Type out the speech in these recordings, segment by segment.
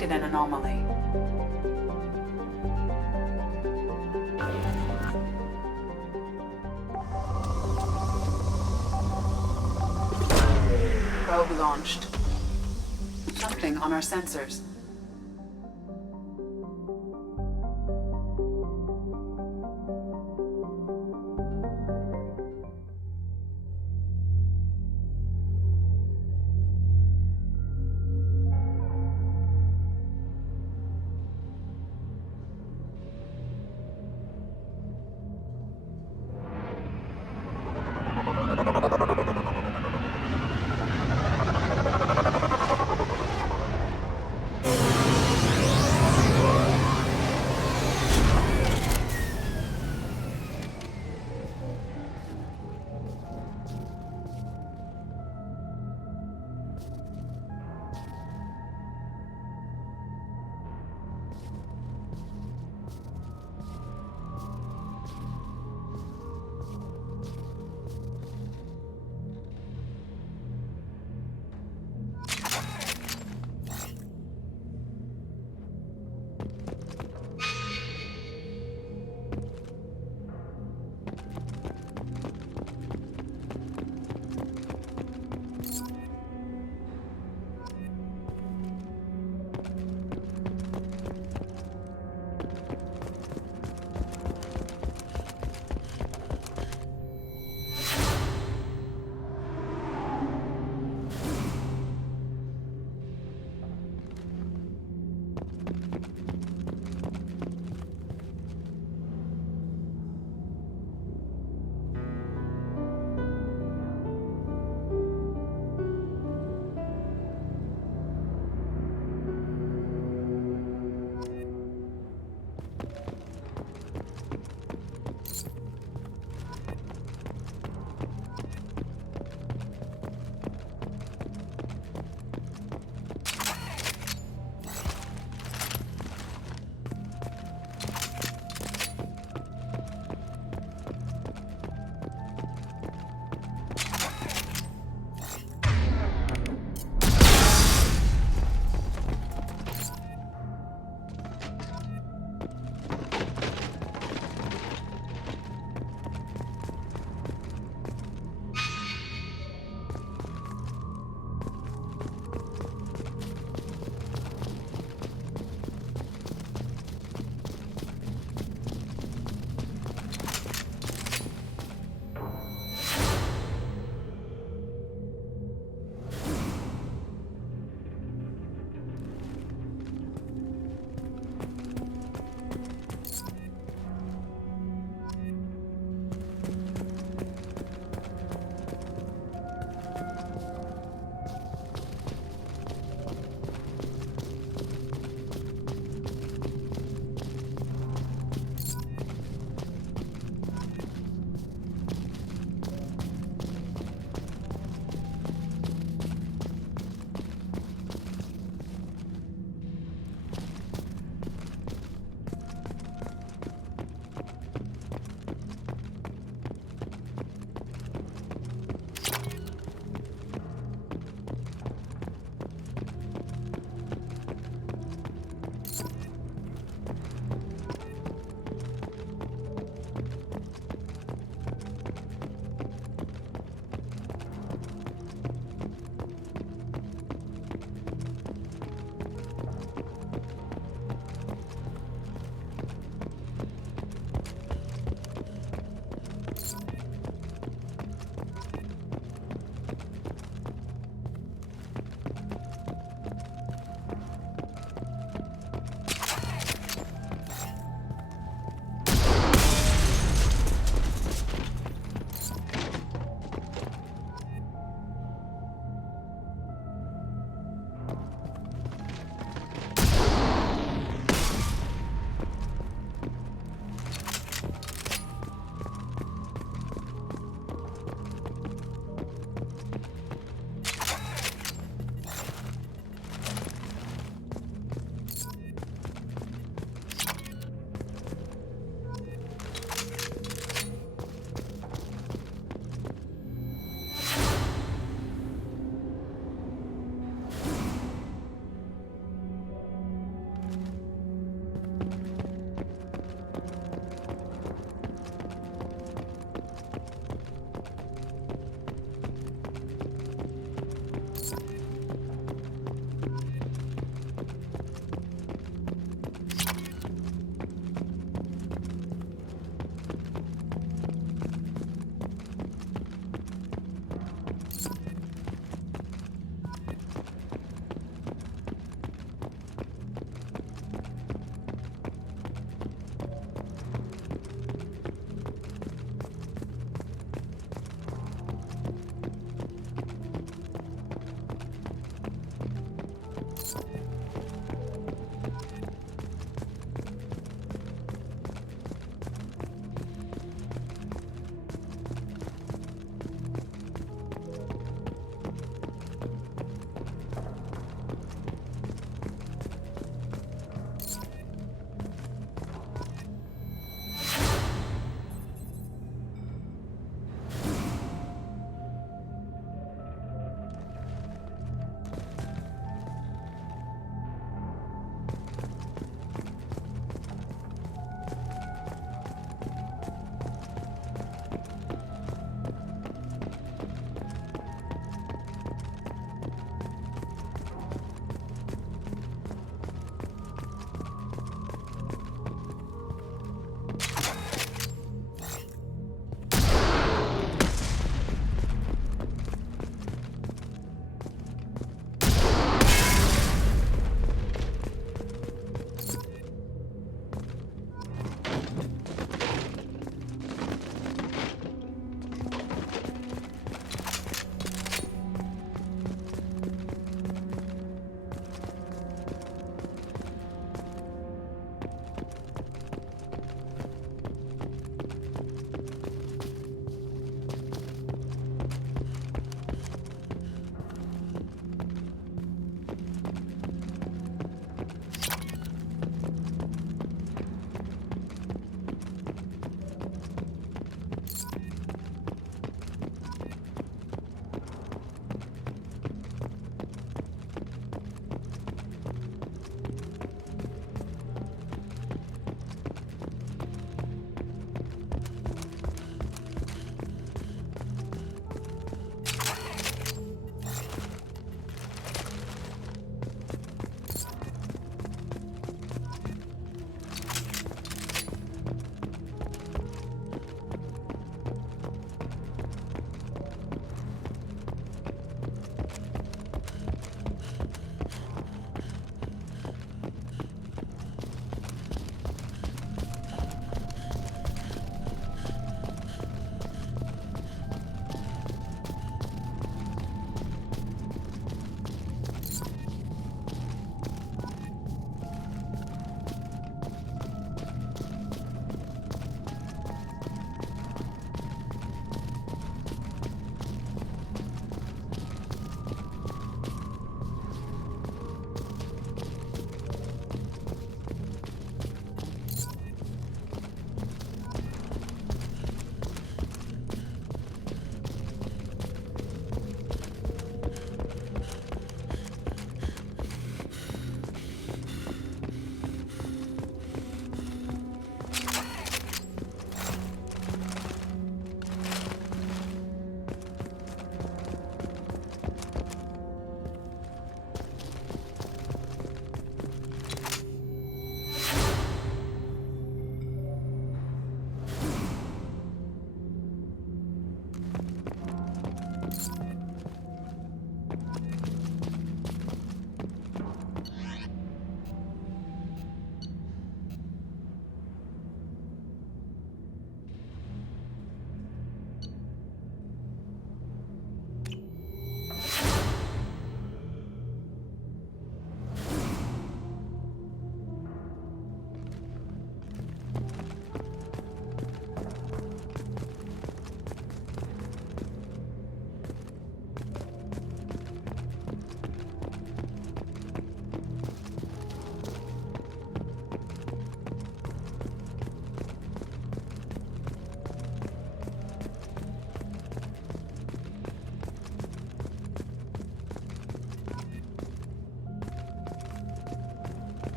detected an anomaly. Probe launched. Something on our sensors.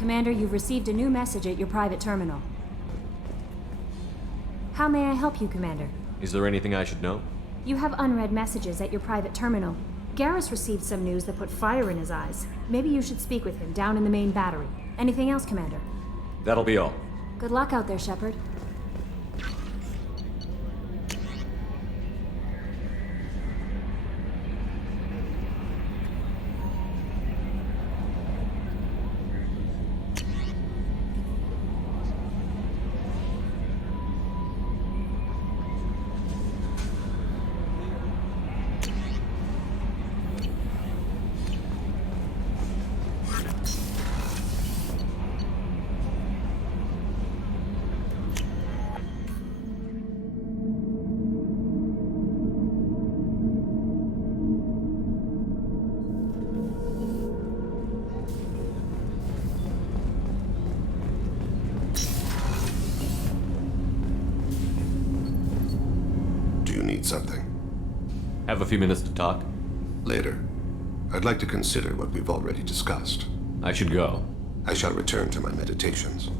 Commander, you've received a new message at your private terminal. How may I help you, Commander? Is there anything I should know? You have unread messages at your private terminal. Garrus received some news that put fire in his eyes. Maybe you should speak with him down in the main battery. Anything else, Commander? That'll be all. Good luck out there, Shepard. Something. Have a few minutes to talk? Later. I'd like to consider what we've already discussed. I should go. I shall return to my meditations.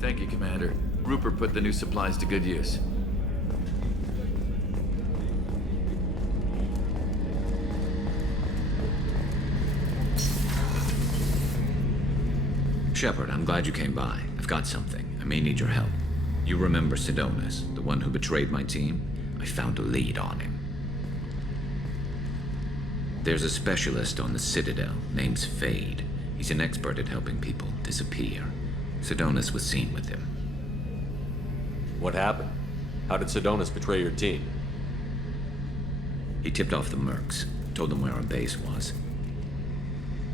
Thank you, Commander. Rupert put the new supplies to good use. Shepard, I'm glad you came by. I've got something. I may need your help. You remember Sidonus, the one who betrayed my team? I found a lead on him. There's a specialist on the Citadel named Fade. He's an expert at helping people disappear. Sidonus was seen with him. What happened? How did Sidonus betray your team? He tipped off the mercs, told them where our base was.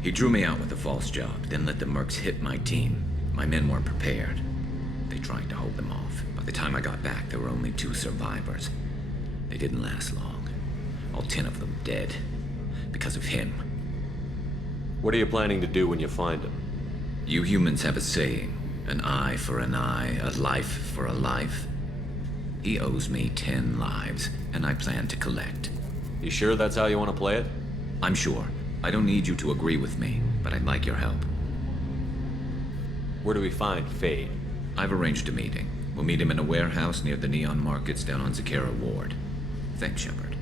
He drew me out with a false job, then let the mercs hit my team. My men weren't prepared. They tried to hold them off. By the time I got back, there were only 2 survivors. They didn't last long. All 10 of them dead. Because of him. What are you planning to do when you find him? You humans have a saying, an eye for an eye, a life for a life. He owes me 10 lives, and I plan to collect. You sure that's how you want to play it? I'm sure. I don't need you to agree with me, but I'd like your help. Where do we find Fade? I've arranged a meeting. We'll meet him in a warehouse near the Neon Markets down on Zakera Ward. Thanks, Shepard.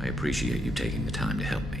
I appreciate you taking the time to help me.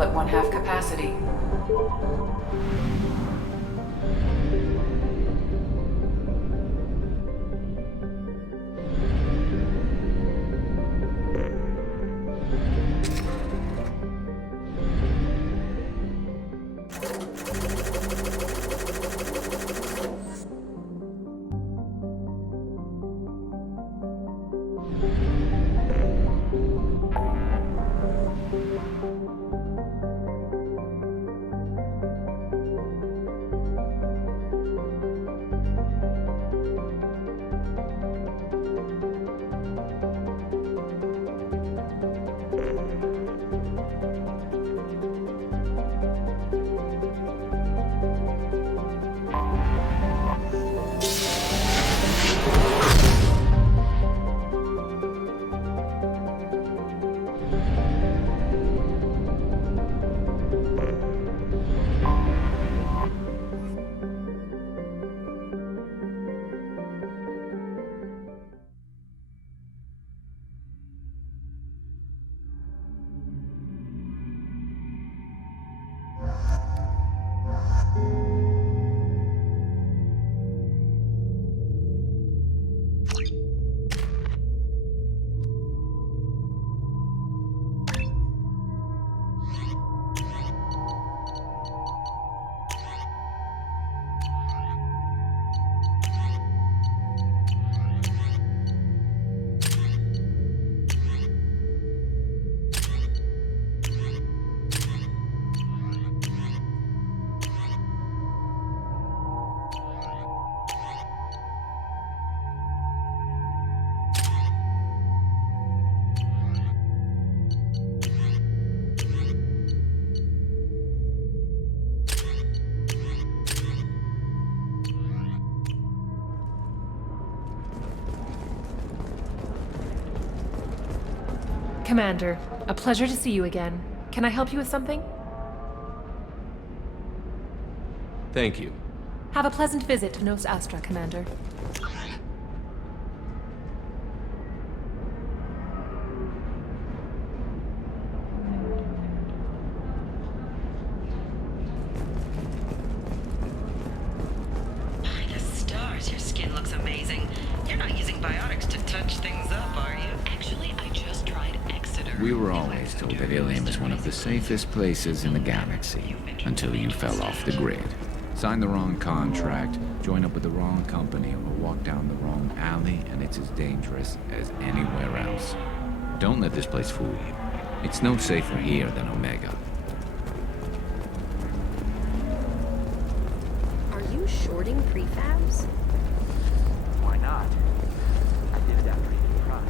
At 1/2 capacity. Commander, a pleasure to see you again. Can I help you with something? Thank you. Have a pleasant visit to Nos Astra, Commander. By the stars, your skin looks amazing. You're not using biotics to touch things up, are you? Actually, I just tried Exeter. We were always told that Ilium is one of the safest places in the galaxy, until you fell off the grid. Signed the wrong contract, joined up with the wrong company, or walked down the wrong alley, and it's as dangerous as anywhere else. Don't let this place fool you. It's no safer here than Omega. Are you shorting prefabs? Why not? I did it after Eden Prime.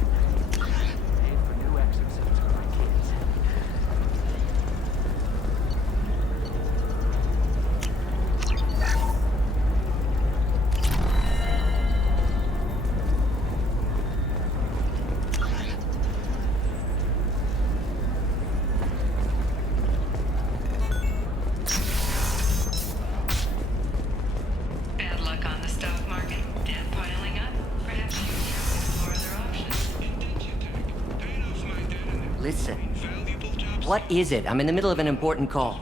Paid for new exosuits for my kids. Bad luck on the stock market. Debt piling up. Perhaps you can explore other options. Listen. What is it? I'm in the middle of an important call.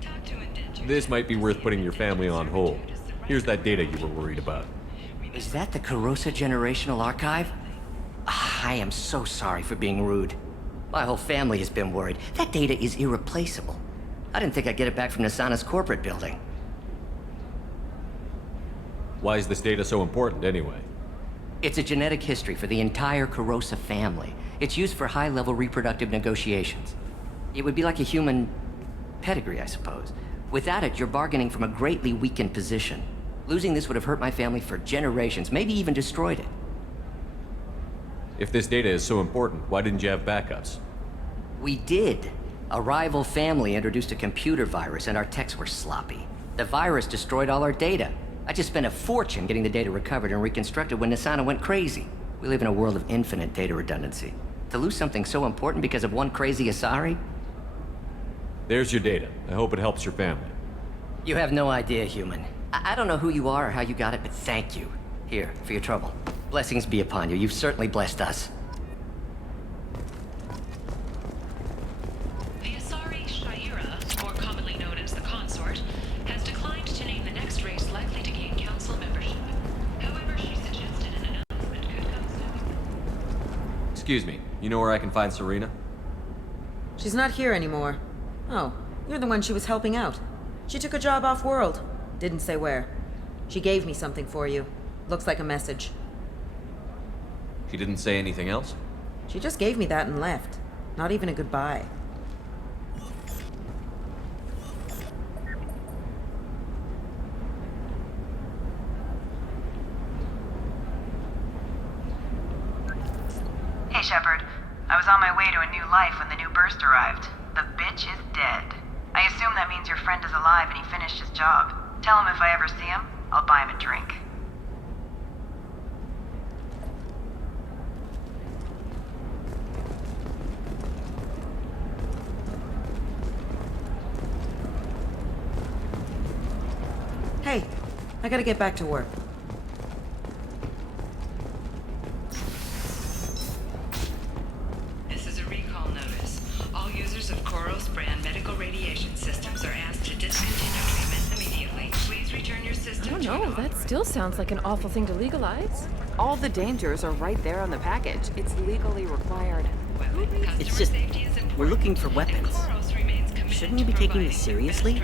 Talk to indenture. This might be worth putting your family on hold. Here's that data you were worried about. Is that the Carosa Generational Archive? I am so sorry for being rude. My whole family has been worried. That data is irreplaceable. I didn't think I'd get it back from Nasana's corporate building. Why is this data so important anyway? It's a genetic history for the entire Carosa family. It's used for high-level reproductive negotiations. It would be like a human pedigree, I suppose. Without it, you're bargaining from a greatly weakened position. Losing this would have hurt my family for generations, maybe even destroyed it. If this data is so important, why didn't you have backups? We did. A rival family introduced a computer virus and our techs were sloppy. The virus destroyed all our data. I just spent a fortune getting the data recovered and reconstructed when Nasana went crazy. We live in a world of infinite data redundancy. To lose something so important because of one crazy Asari? There's your data. I hope it helps your family. You have no idea, human. I don't know who you are or how you got it, but thank you. Here, for your trouble. Blessings be upon you. You've certainly blessed us. The Asari Shaira, more commonly known as the Consort, has declined to name the next race likely to gain council membership. However, she suggested an announcement could come soon. Excuse me, you know where I can find Serena? She's not here anymore. Oh, you're the one she was helping out. She took a job off-world. Didn't say where. She gave me something for you. Looks like a message. She didn't say anything else? She just gave me that and left. Not even a goodbye. Hey, Shepard. I was on my way to a new life when the new burst arrived. The bitch is dead. I assume that means your friend is alive and he finished his job. Tell him if I ever see him, I'll buy him a drink. Hey, I gotta get back to work. This is a recall notice. All users of Koros brand medical radiation systems are asked to discontinue treatment immediately. Please return your system. I don't know, that still sounds like an awful thing to legalize. All the dangers are right there on the package. It's legally required. It's just, we're looking for weapons. Shouldn't you be taking this seriously?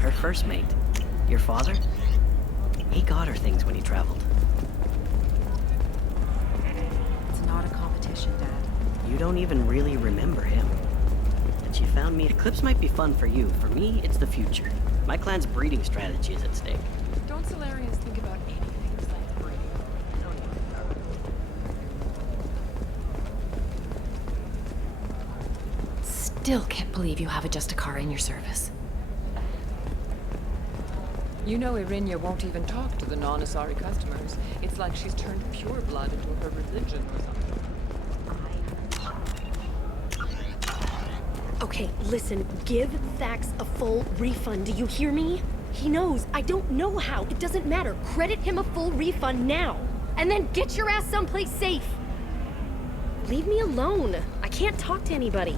Her first mate, your father, he got her things when he traveled. It's not a competition, Dad. You don't even really remember him. But you found me. Eclipse might be fun for you. For me, it's the future. My clan's breeding strategy is at stake. Don't Solarians think about anything besides breeding? Still can't believe you have a Justicar in your service. You know Irinia won't even talk to the non-Asari customers. It's like she's turned pure blood into her religion or something. Okay, listen, give Thax a full refund, do you hear me? He knows, I don't know how, it doesn't matter. Credit him a full refund now, and then get your ass someplace safe. Leave me alone. I can't talk to anybody.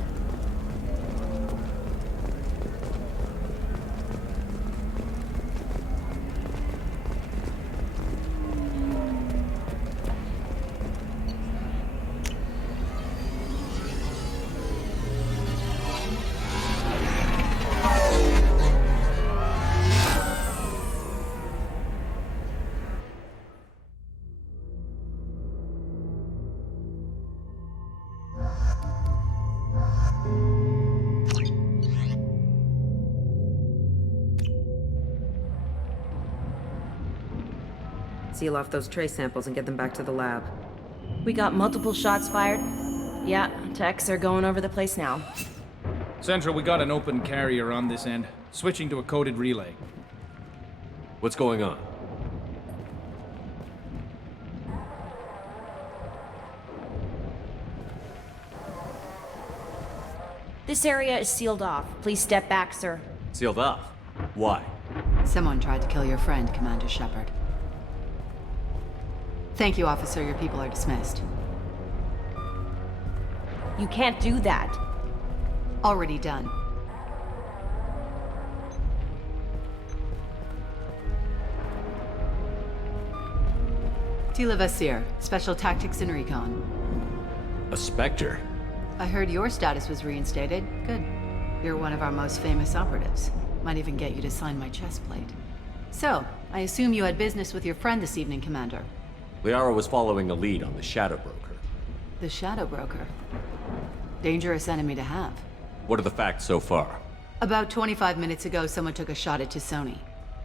Seal off those trace samples and get them back to the lab. We got multiple shots fired. Yeah, techs are going over the place now. Central, we got an open carrier on this end. Switching to a coded relay. What's going on? This area is sealed off. Please step back, sir. Sealed off? Why? Someone tried to kill your friend, Commander Shepard. Thank you, officer. Your people are dismissed. You can't do that. Already done. Tila Vasir, Special Tactics and Recon. A Spectre? I heard your status was reinstated. Good. You're one of our most famous operatives. Might even get you to sign my chest plate. So, I assume you had business with your friend this evening, Commander. Liara was following a lead on the Shadow Broker. The Shadow Broker. Dangerous enemy to have. What are the facts so far? About 25 minutes ago, someone took a shot at T'Soni.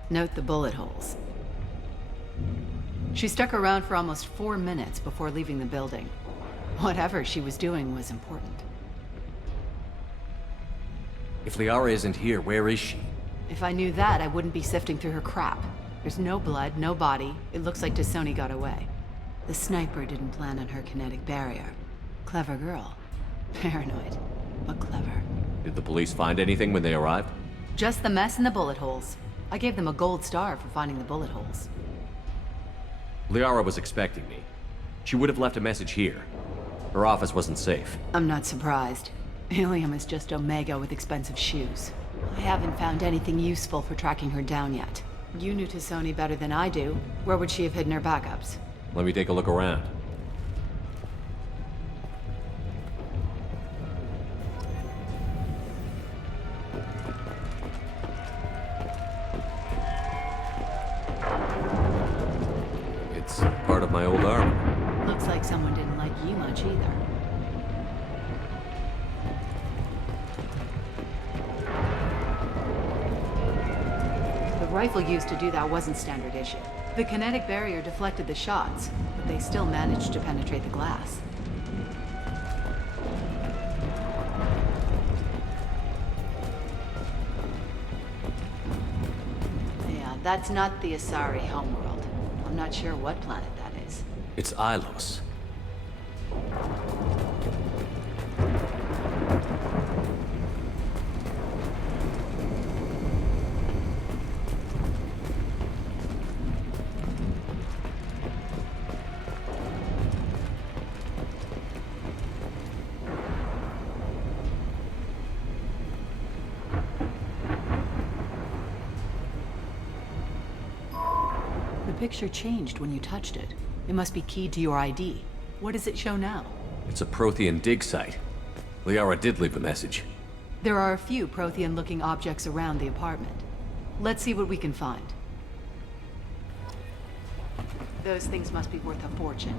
Note the bullet holes. She stuck around for almost 4 minutes before leaving the building. Whatever she was doing was important. If Liara isn't here, where is she? If I knew that, I wouldn't be sifting through her crap. There's no blood, no body. It looks like T'Soni got away. The sniper didn't plan on her kinetic barrier. Clever girl. Paranoid, but clever. Did the police find anything when they arrived? Just the mess and the bullet holes. I gave them a gold star for finding the bullet holes. Liara was expecting me. She would have left a message here. Her office wasn't safe. I'm not surprised. Ilium is just Omega with expensive shoes. I haven't found anything useful for tracking her down yet. You knew T'Soni better than I do. Where would she have hidden her backups? Let me take a look around. It's part of my old armor. Looks like someone didn't like you much either. The rifle used to do that wasn't standard issue. The kinetic barrier deflected the shots, but they still managed to penetrate the glass. Yeah, that's not the Asari homeworld. I'm not sure what planet that is. It's Ilos. The picture changed when you touched it. It must be keyed to your ID. What does it show now? It's a Prothean dig site. Liara did leave a message. There are a few Prothean-looking objects around the apartment. Let's see what we can find. Those things must be worth a fortune.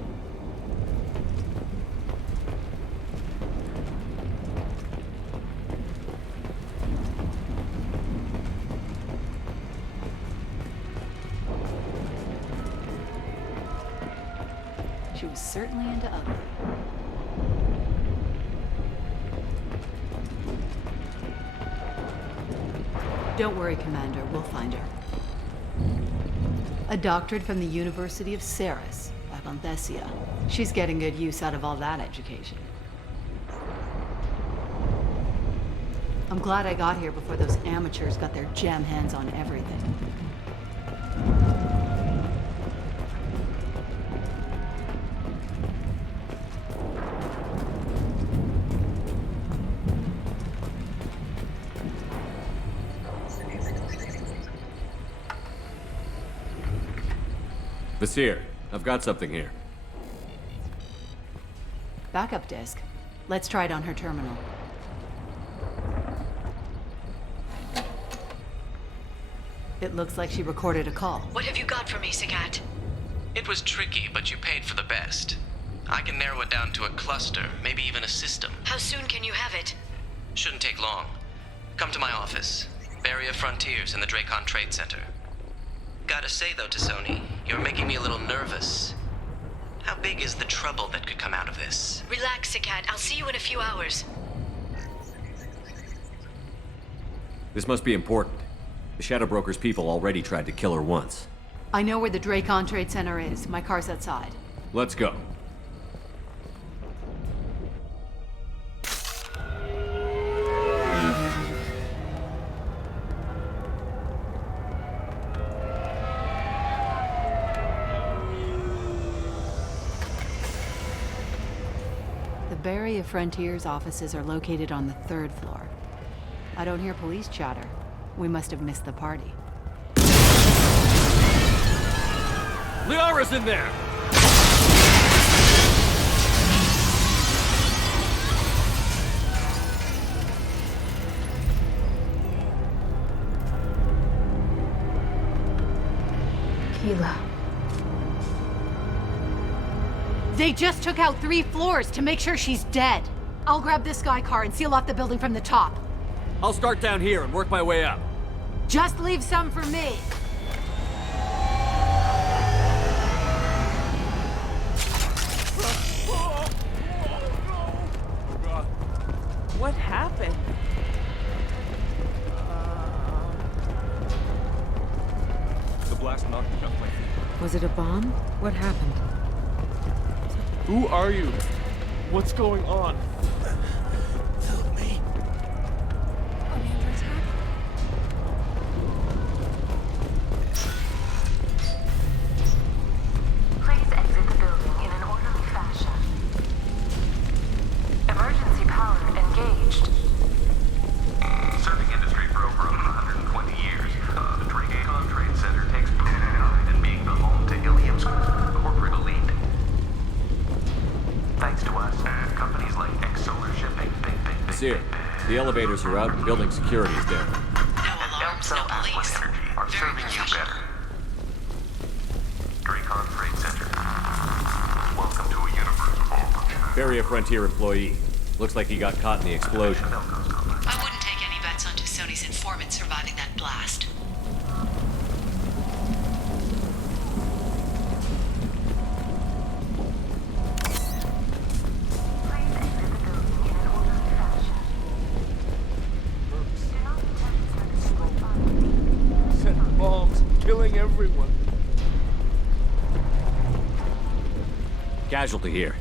She was certainly into ugly. Don't worry, Commander. We'll find her. A doctorate from the University of Ceres, back on Thessia. She's getting good use out of all that education. I'm glad I got here before those amateurs got their gem hands on everything. Vasir, I've got something here. Backup disk. Let's try it on her terminal. It looks like she recorded a call. What have you got for me, Sagat? It was tricky, but you paid for the best. I can narrow it down to a cluster, maybe even a system. How soon can you have it? Shouldn't take long. Come to my office. Barrier Frontiers in the Dracon Trade Center. Gotta say though to Sony, you're making me a little nervous. How big is the trouble that could come out of this? Relax, Sagat. I'll see you in a few hours. This must be important. The Shadow Broker's people already tried to kill her once. I know where the Dracon Trade Center is. My car's outside. Let's go. The Barrier Frontiers offices are located on the 3rd floor. I don't hear police chatter. We must have missed the party. Liara's in there! Keela. They just took out 3 floors to make sure she's dead. I'll grab this Sky car and seal off the building from the top. I'll start down here and work my way up. Just leave some for me. What happened? The blast knocked me off my feet. Was it a bomb? What happened? Who are you? What's going on? Help me. Are we under attack? Please exit the building in an orderly fashion. Emergency power engaged. Serving industry for over 120 years, the Dracon Trade Center takes pride in being the home to Ilium's corporate elite. Thanks to us, companies like Solar Shipping, Vasir, the elevators are out and building security is down. No alarms, no police. Energy are Very serving you better. Dracon Trade Center. Welcome to a universe of opportunity. Barrier Frontier employee. Looks like he got caught in the explosion. I wouldn't take any bets onto Sony's informant surviving that blast. Sent bombs, killing everyone. Casualty here.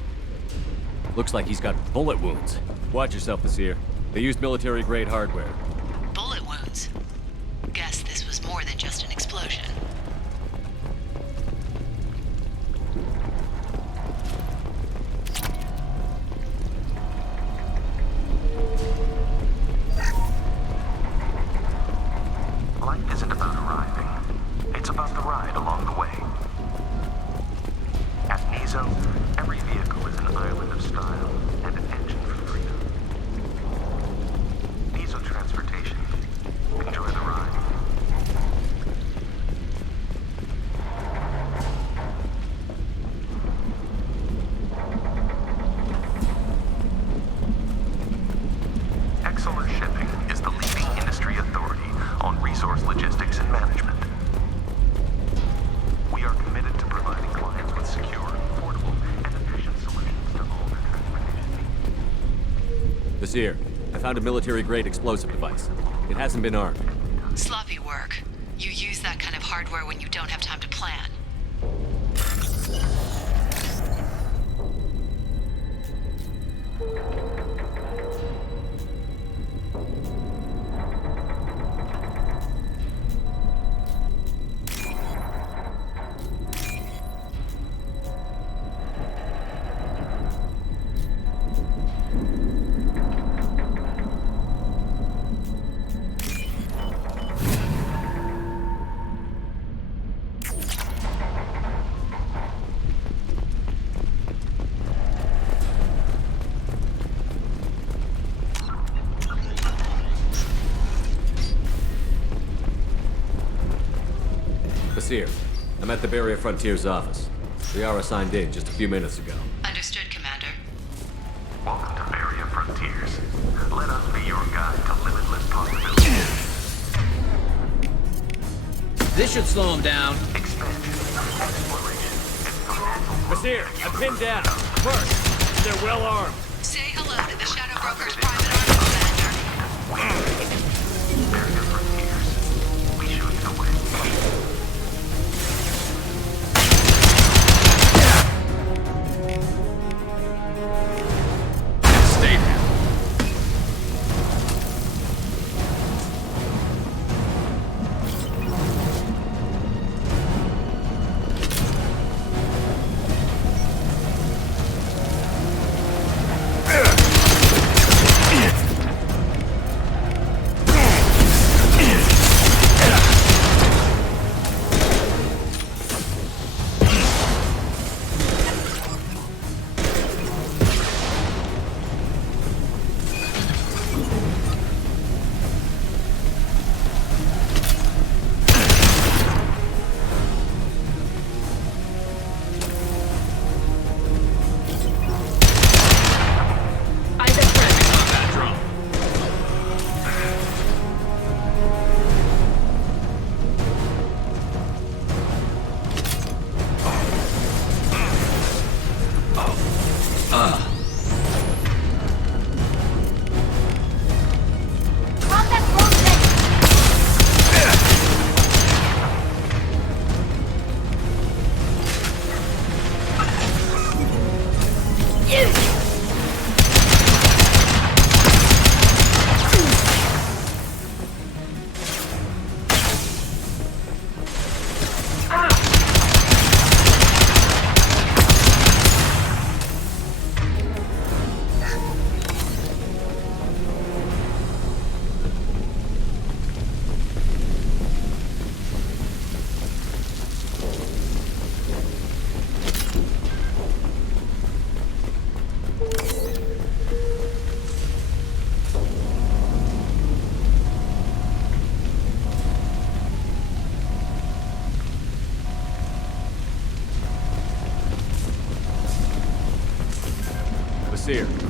Looks like he's got bullet wounds. Watch yourself, Vasir. They used military-grade hardware. Bullet wounds. Guess this was more than just an explosion. Life isn't about arriving. It's about the ride along the way. At Nizo, every vehicle is an island of style and an engine for freedom. Nizo Transportation. Enjoy the ride. Exeler Shipping is the leading industry authority on resource logistics and management. We are committed to providing clients with secure, affordable, and efficient solutions to all their transportation needs. Vasir, I found a military-grade explosive device. It hasn't been armed. Sloppy work. You use that kind of hardware when you don't have time to plan. Here. I'm at the Barrier Frontiers office. Liara signed in just a few minutes ago. Understood, Commander. Welcome to Barrier Frontiers. Let us be your guide to limitless possibilities. This should slow him down. Basir, I'm pinned down. First, they're well armed. Say hello to the Shadow Broker's private army, Commander. Barrier Frontiers. We show you the way.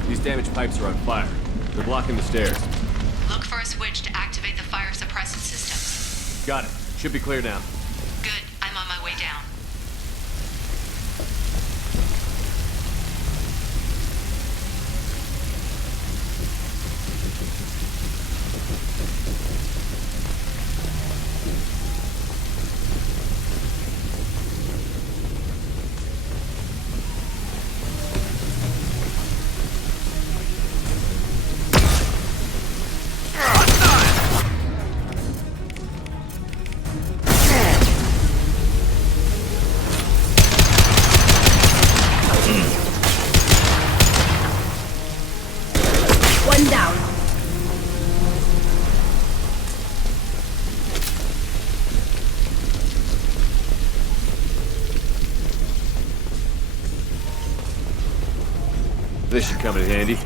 These damaged pipes are on fire. They're blocking the stairs. Look for a switch to activate the fire suppressant systems. Got it. Should be clear now. Good. I'm on my way down. This should come in handy.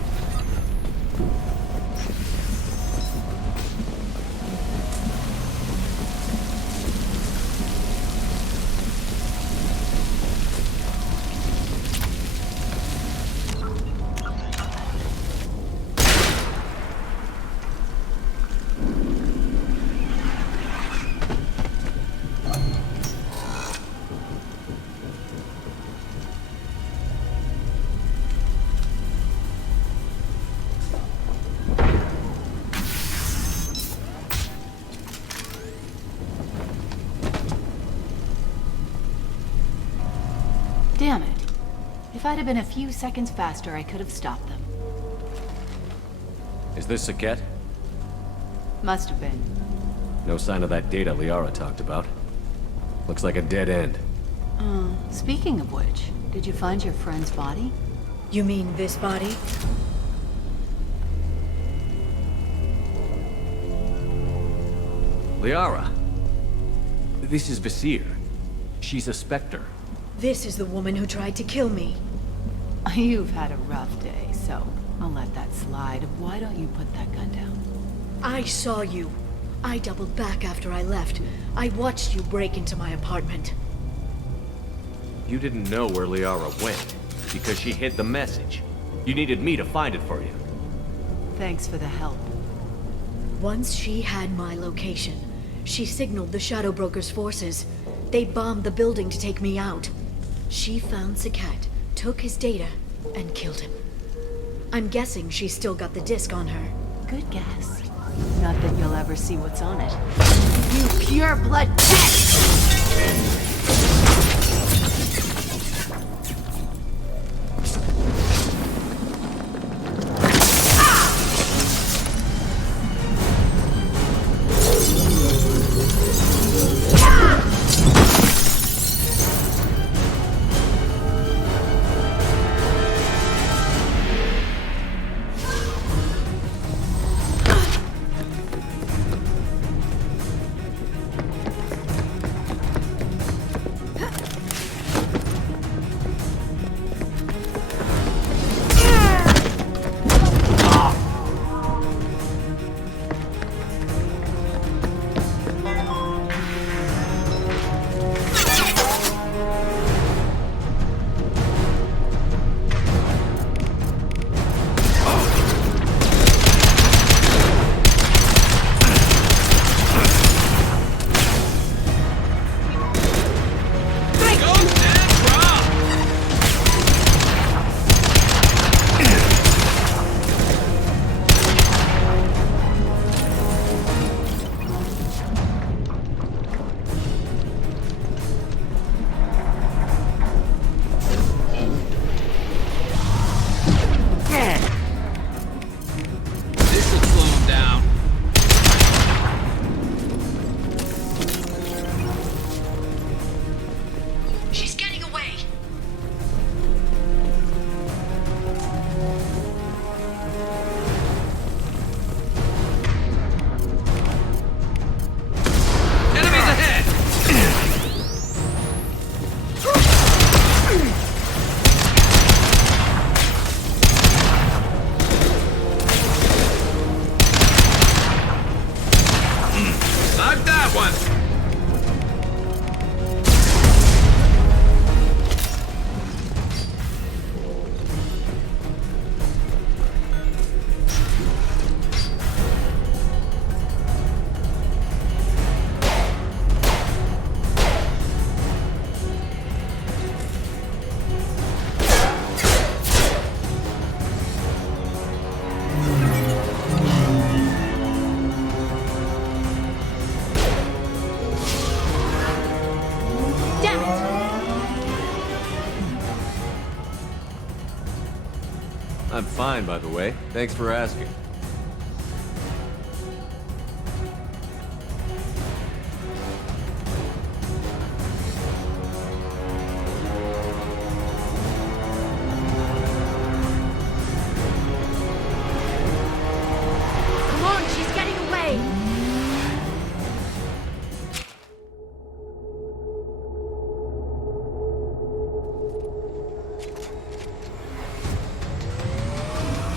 Damn it. If I'd have been a few seconds faster, I could have stopped them. Is this Saket? Must have been. No sign of that data Liara talked about. Looks like a dead end. Speaking of which, did you find your friend's body? You mean this body? Liara! This is Visir. She's a Spectre. This is the woman who tried to kill me. You've had a rough day, so I'll let that slide. Why don't you put that gun down? I saw you. I doubled back after I left. I watched you break into my apartment. You didn't know where Liara went, because she hid the message. You needed me to find it for you. Thanks for the help. Once she had my location, she signaled the Shadow Broker's forces. They bombed the building to take me out. She found Saket, took his data, and killed him. I'm guessing she's still got the disc on her. Good guess. Not that you'll ever see what's on it. You pure blood pest! I'm fine, by the way. Thanks for asking. Come on, she's getting away!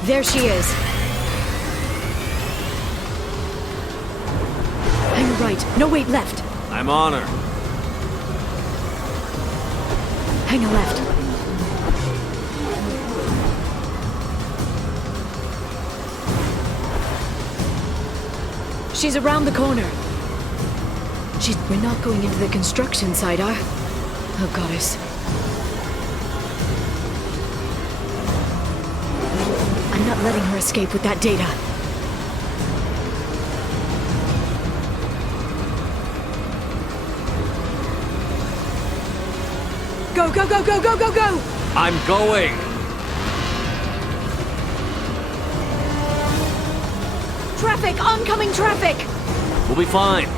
There she is. Hang right. No, wait, left. I'm on her. Hang a left. She's around the corner. We're not going into the construction site, are? Oh, goddess. I'm not letting her escape with that data. Go, go, go, go, go, go, go! I'm going! Traffic! Oncoming traffic! We'll be fine.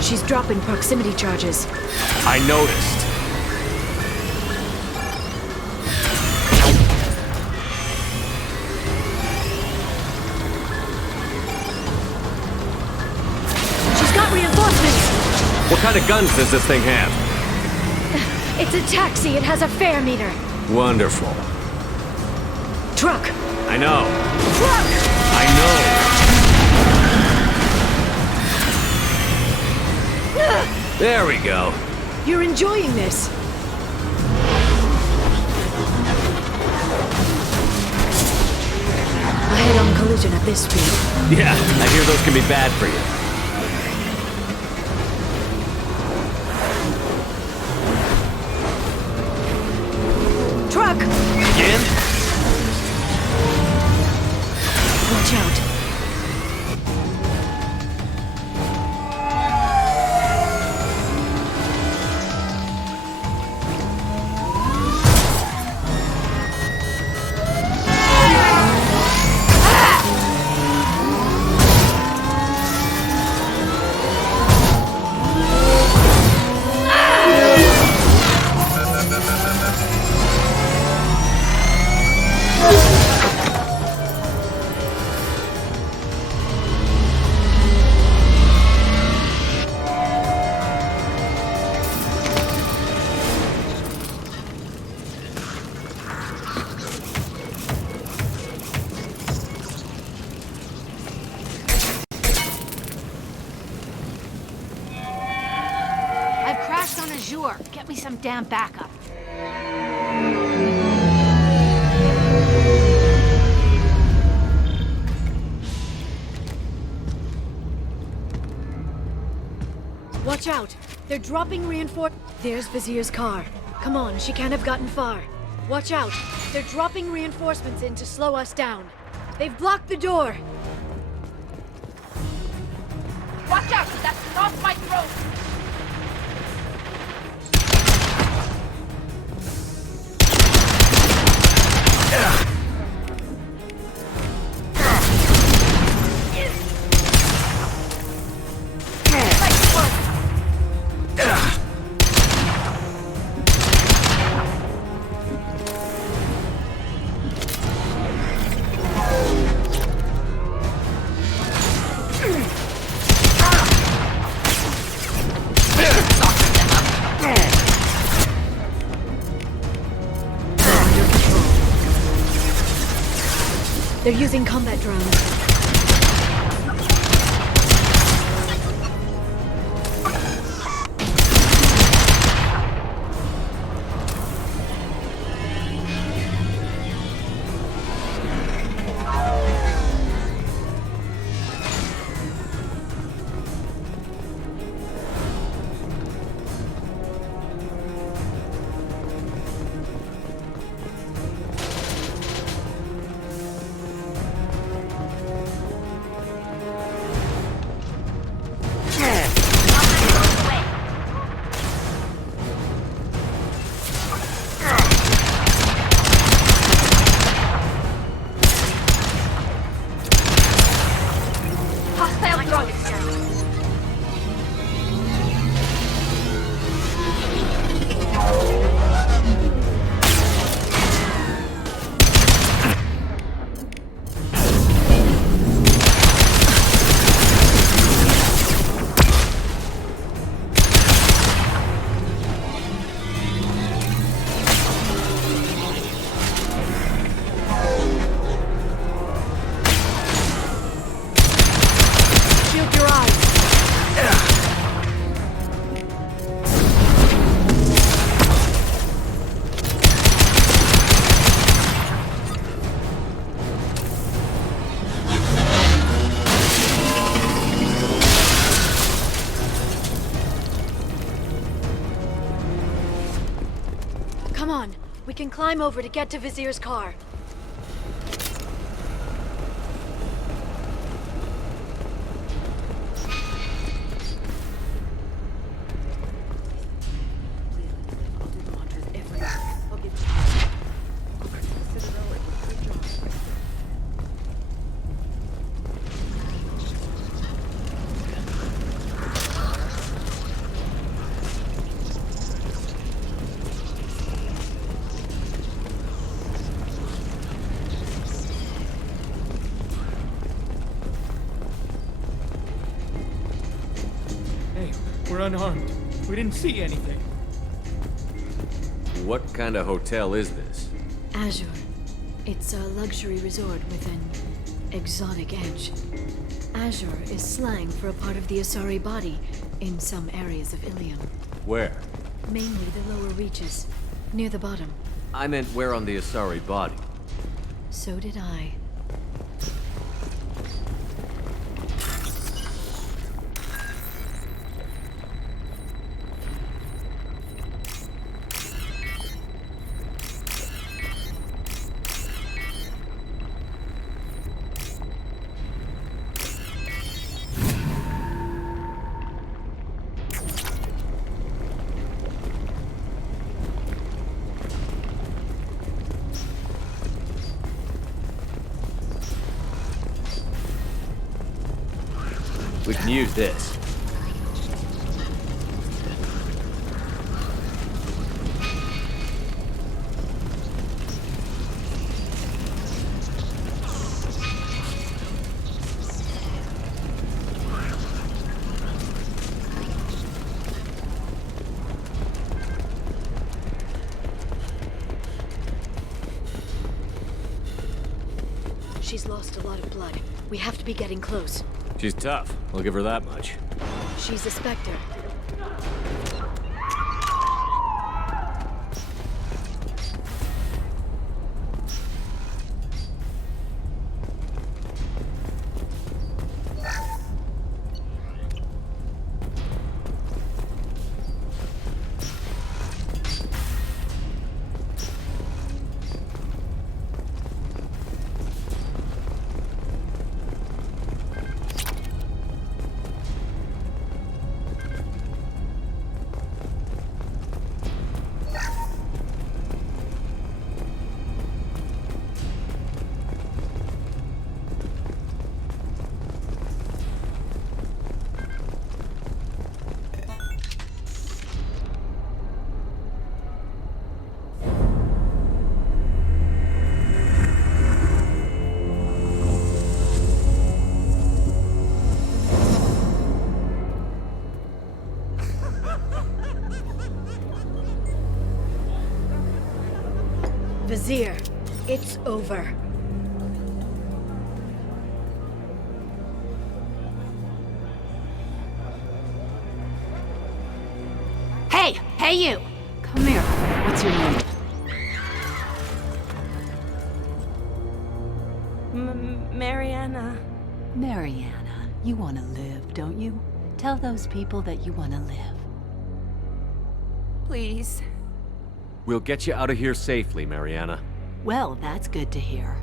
She's dropping proximity charges. I noticed. She's got reinforcements! What kind of guns does this thing have? It's a taxi. It has a fare meter. Wonderful. Truck! I know. Truck! I know. There we go. You're enjoying this. A head-on collision at this speed. Yeah, I hear those can be bad for you. Truck! Again? Watch out. Get me some damn backup. Watch out! They're dropping reinforce. There's Vizier's car. Come on, she can't have gotten far. Watch out! They're dropping reinforcements in to slow us down. They've blocked the door! Watch out! That's not my throat! They're using combat drones. Come on, we can climb over to get to Vizier's car. We're unarmed. We didn't see anything. What kind of hotel is this? Azure. It's a luxury resort with an exotic edge. Azure is slang for a part of the Asari body in some areas of Ilium. Where? Mainly the lower reaches, near the bottom. I meant where on the Asari body. So did I. We can use this. She's lost a lot of blood. We have to be getting close. She's tough. I'll give her that much. She's a Spectre. Vizier, it's over. Hey! Hey, you! Come here. What's your name? Mariana. Mariana. You want to live, don't you? Tell those people that you want to live. Please. We'll get you out of here safely, Mariana. Well, that's good to hear.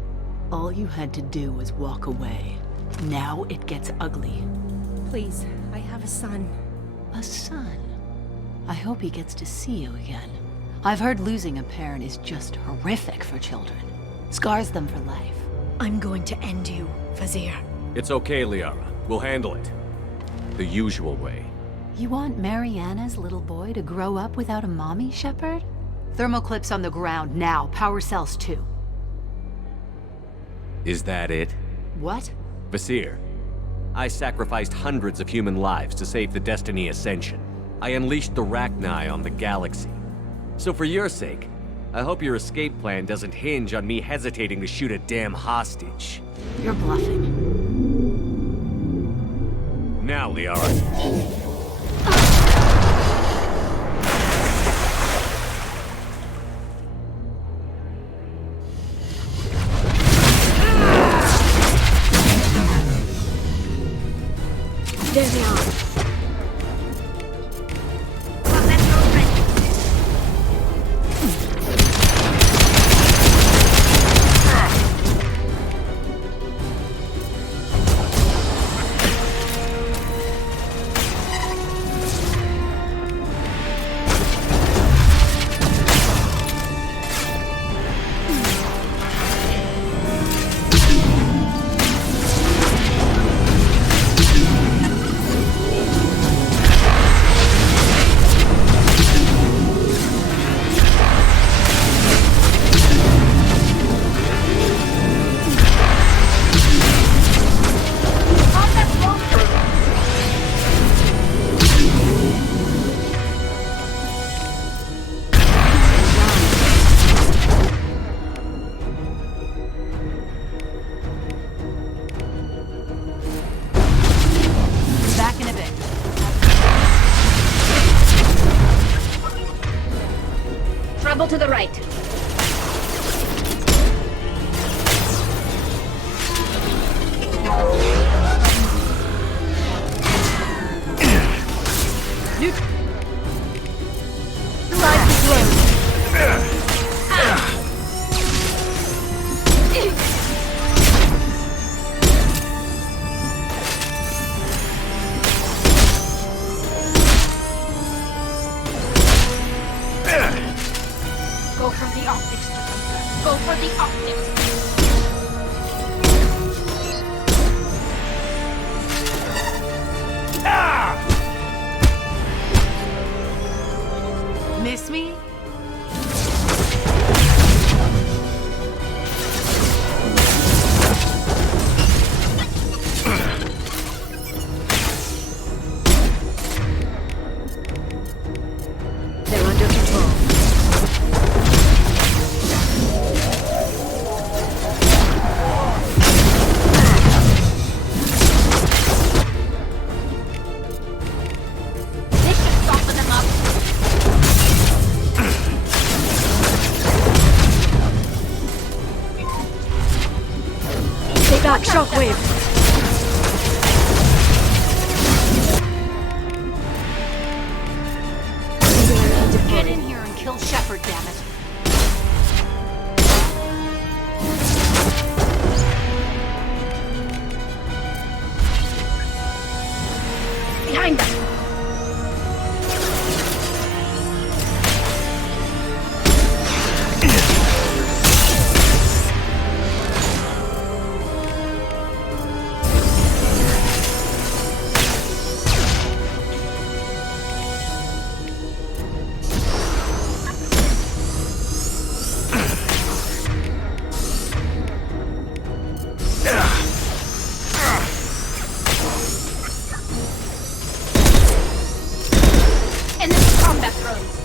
All you had to do was walk away. Now it gets ugly. Please, I have a son. A son? I hope he gets to see you again. I've heard losing a parent is just horrific for children. Scars them for life. I'm going to end you, Vizier. It's okay, Liara. We'll handle it. The usual way. You want Mariana's little boy to grow up without a mommy, Shepard? Thermal clips on the ground now. Power cells too. Is that it? What? Vasir, I sacrificed hundreds of human lives to save the Destiny Ascension. I unleashed the Rachni on the galaxy. So for your sake, I hope your escape plan doesn't hinge on me hesitating to shoot a damn hostage. You're bluffing. Now, Liara. There they are. Double to the right. Go for the optics, Jacinta. Go for the optics. Miss me? They're under control. This should soften them up. They got shockwave. Get in here and kill Shepard, damn it. Behind them. And then combat throws.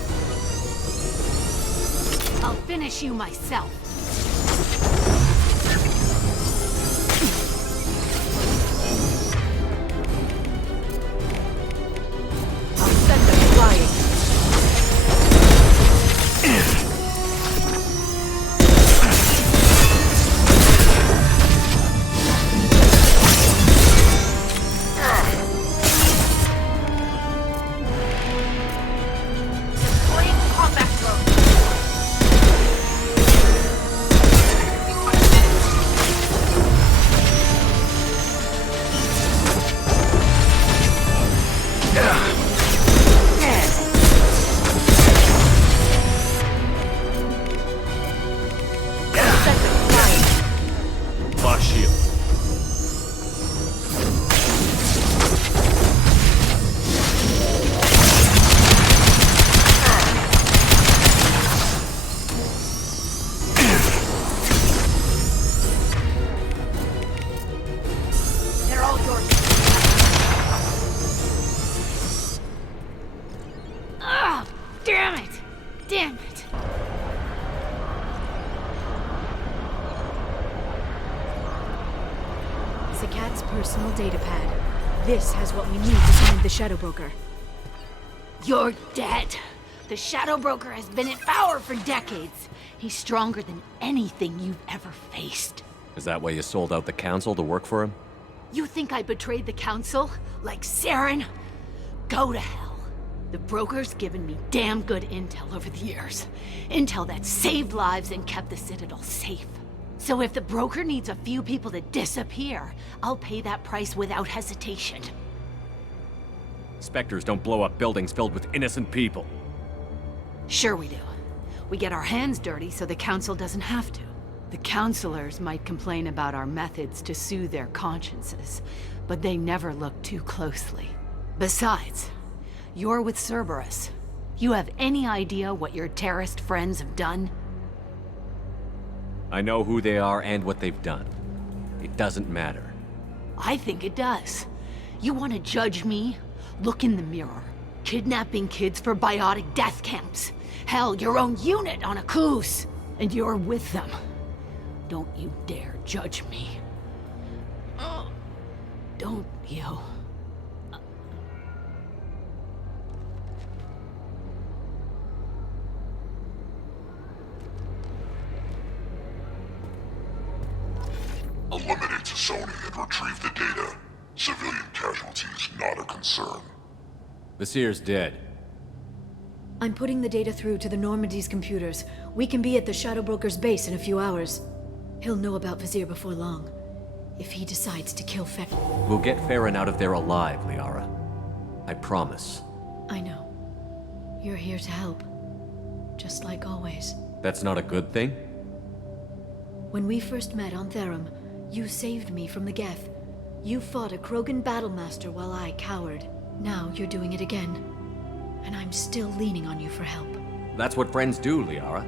I'll finish you myself. I'll send them flying. Deploying combat throws. Lost shield. They're all yours. Ah, damn it! Damn it! Zakat's personal data pad. This has what we need to find the Shadow Broker. You're dead. The Shadow Broker has been in power for decades. He's stronger than anything you've ever faced. Is that why you sold out the council to work for him? You think I betrayed the council? Like Saren? Go to hell. The broker's given me damn good intel over the years. Intel that saved lives and kept the Citadel safe. So if the broker needs a few people to disappear, I'll pay that price without hesitation. Spectres don't blow up buildings filled with innocent people. Sure we do. We get our hands dirty so the council doesn't have to. The counselors might complain about our methods to soothe their consciences, but they never look too closely. Besides, you're with Cerberus. You have any idea what your terrorist friends have done? I know who they are and what they've done. It doesn't matter. I think it does. You want to judge me? Look in the mirror. Kidnapping kids for biotic death camps. Hell, your own unit on a cruise. And you're with them. Don't you dare judge me. Don't you? Sony and retrieve the data. Civilian casualties not a concern. Vasir's dead. I'm putting the data through to the Normandy's computers. We can be at the Shadow Broker's base in a few hours. He'll know about Vasir before long. If he decides to kill Farron. We'll get Farron out of there alive, Liara. I promise. I know. You're here to help. Just like always. That's not a good thing? When we first met on Therum, you saved me from the Geth. You fought a Krogan battlemaster while I cowered. Now you're doing it again. And I'm still leaning on you for help. That's what friends do, Liara.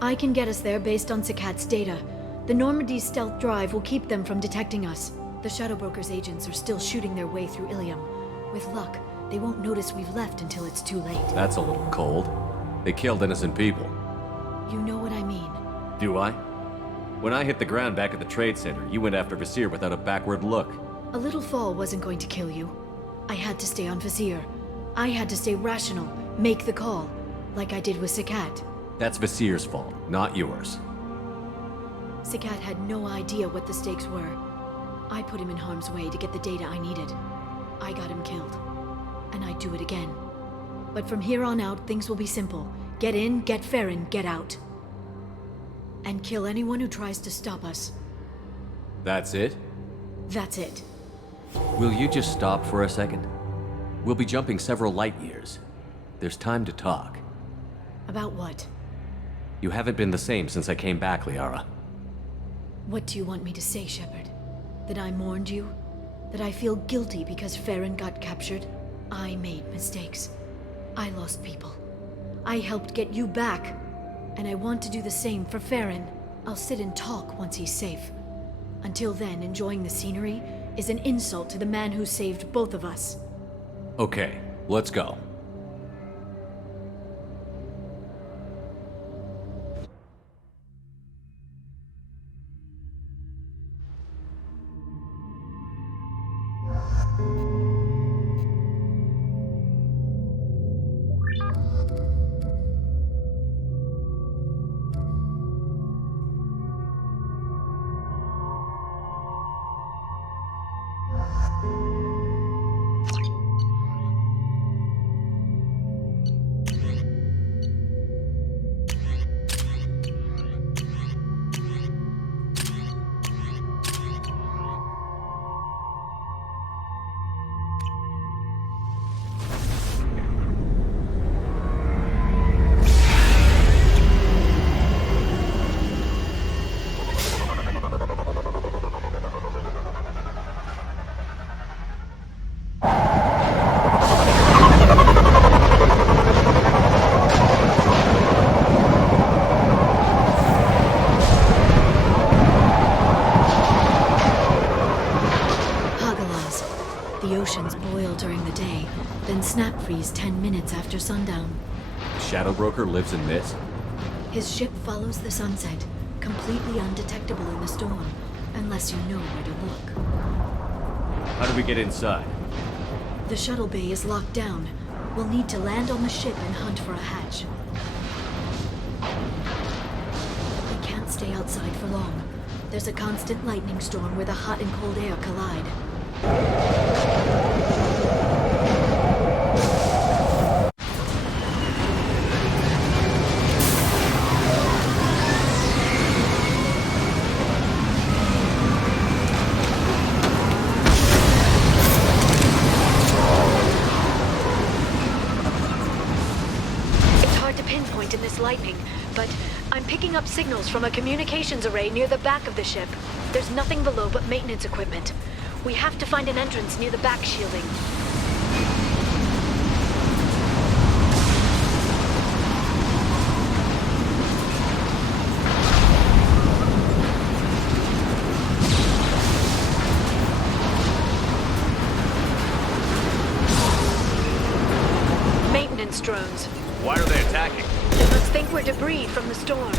I can get us there based on Sakat's data. The Normandy's stealth drive will keep them from detecting us. The Shadow Broker's agents are still shooting their way through Ilium. With luck, they won't notice we've left until it's too late. That's a little cold. They killed innocent people. You know what I mean. Do I? When I hit the ground back at the trade center, you went after Vasir without a backward look. A little fall wasn't going to kill you. I had to stay on Vasir. I had to stay rational, make the call, like I did with Sakat. That's Vasir's fault, not yours. Sakat had no idea what the stakes were. I put him in harm's way to get the data I needed. I got him killed. And I'd do it again. But from here on out, things will be simple. Get in, get Farron, get out. And kill anyone who tries to stop us. That's it? That's it. Will you just stop for a second? We'll be jumping several light years. There's time to talk. About what? You haven't been the same since I came back, Liara. What do you want me to say, Shepard? That I mourned you? That I feel guilty because Farron got captured? I made mistakes. I lost people. I helped get you back. And I want to do the same for Farron. I'll sit and talk once he's safe. Until then, enjoying the scenery is an insult to the man who saved both of us. Okay, let's go. During the day, then snap freeze 10 minutes after sundown. The Shadow Broker lives in this? His ship follows the sunset, completely undetectable in the storm, unless you know where to look. How do we get inside? The shuttle bay is locked down. We'll need to land on the ship and hunt for a hatch. We can't stay outside for long. There's a constant lightning storm where the hot and cold air collide. In this lightning, but I'm picking up signals from a communications array near the back of the ship. There's nothing below but maintenance equipment. We have to find an entrance near the back shielding. Maintenance drones. Why are they attacking? They must think we're debris from the storm.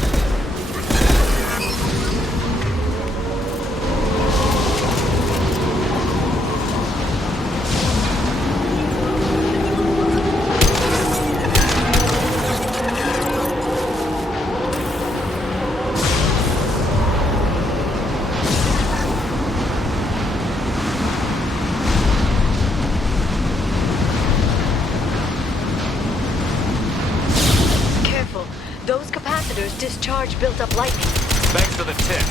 Discharge built up lightning. Thanks for the tip.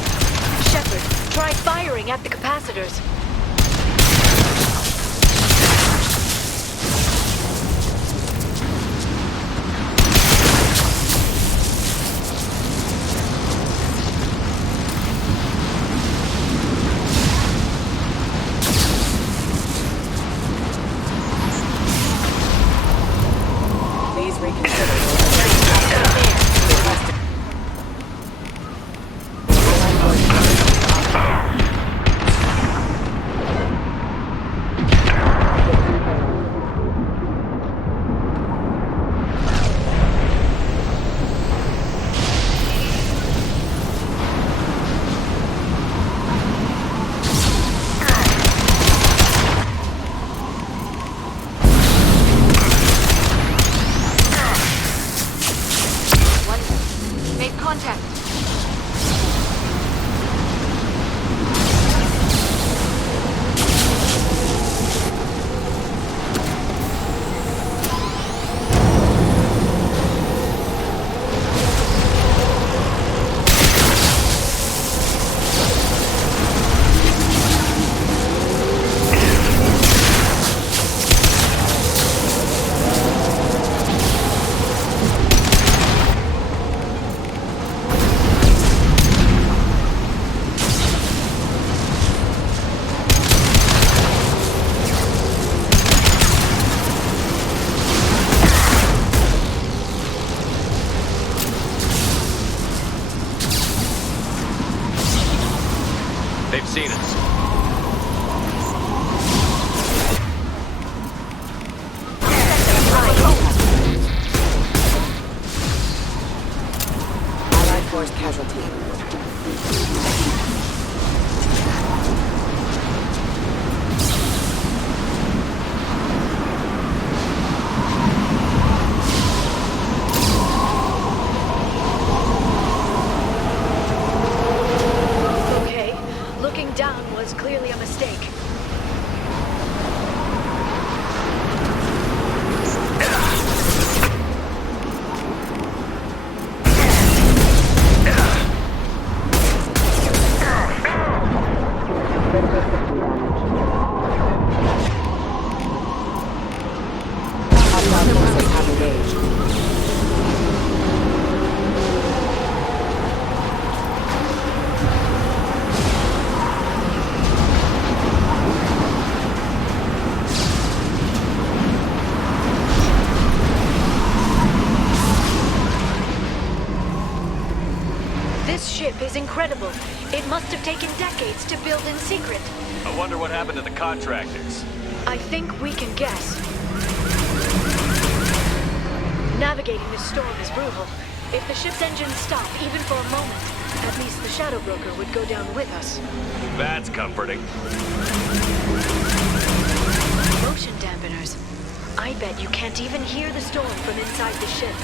Shepard, try firing at the capacitors. Please reconsider. They've seen us. Allied force casualty. Okay, looking down was clearly a mistake. Hostile forces have engaged. This ship is incredible. It must have taken decades to build in secret. I wonder what happened to the contractors. I think we can guess. Navigating this storm is brutal. If the ship's engines stop, even for a moment, at least the Shadow Broker would go down with us. That's comforting. Motion dampeners. I bet you can't even hear the storm from inside the ship.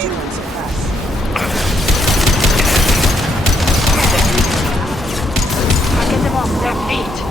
Control and suppress. Get them off their feet.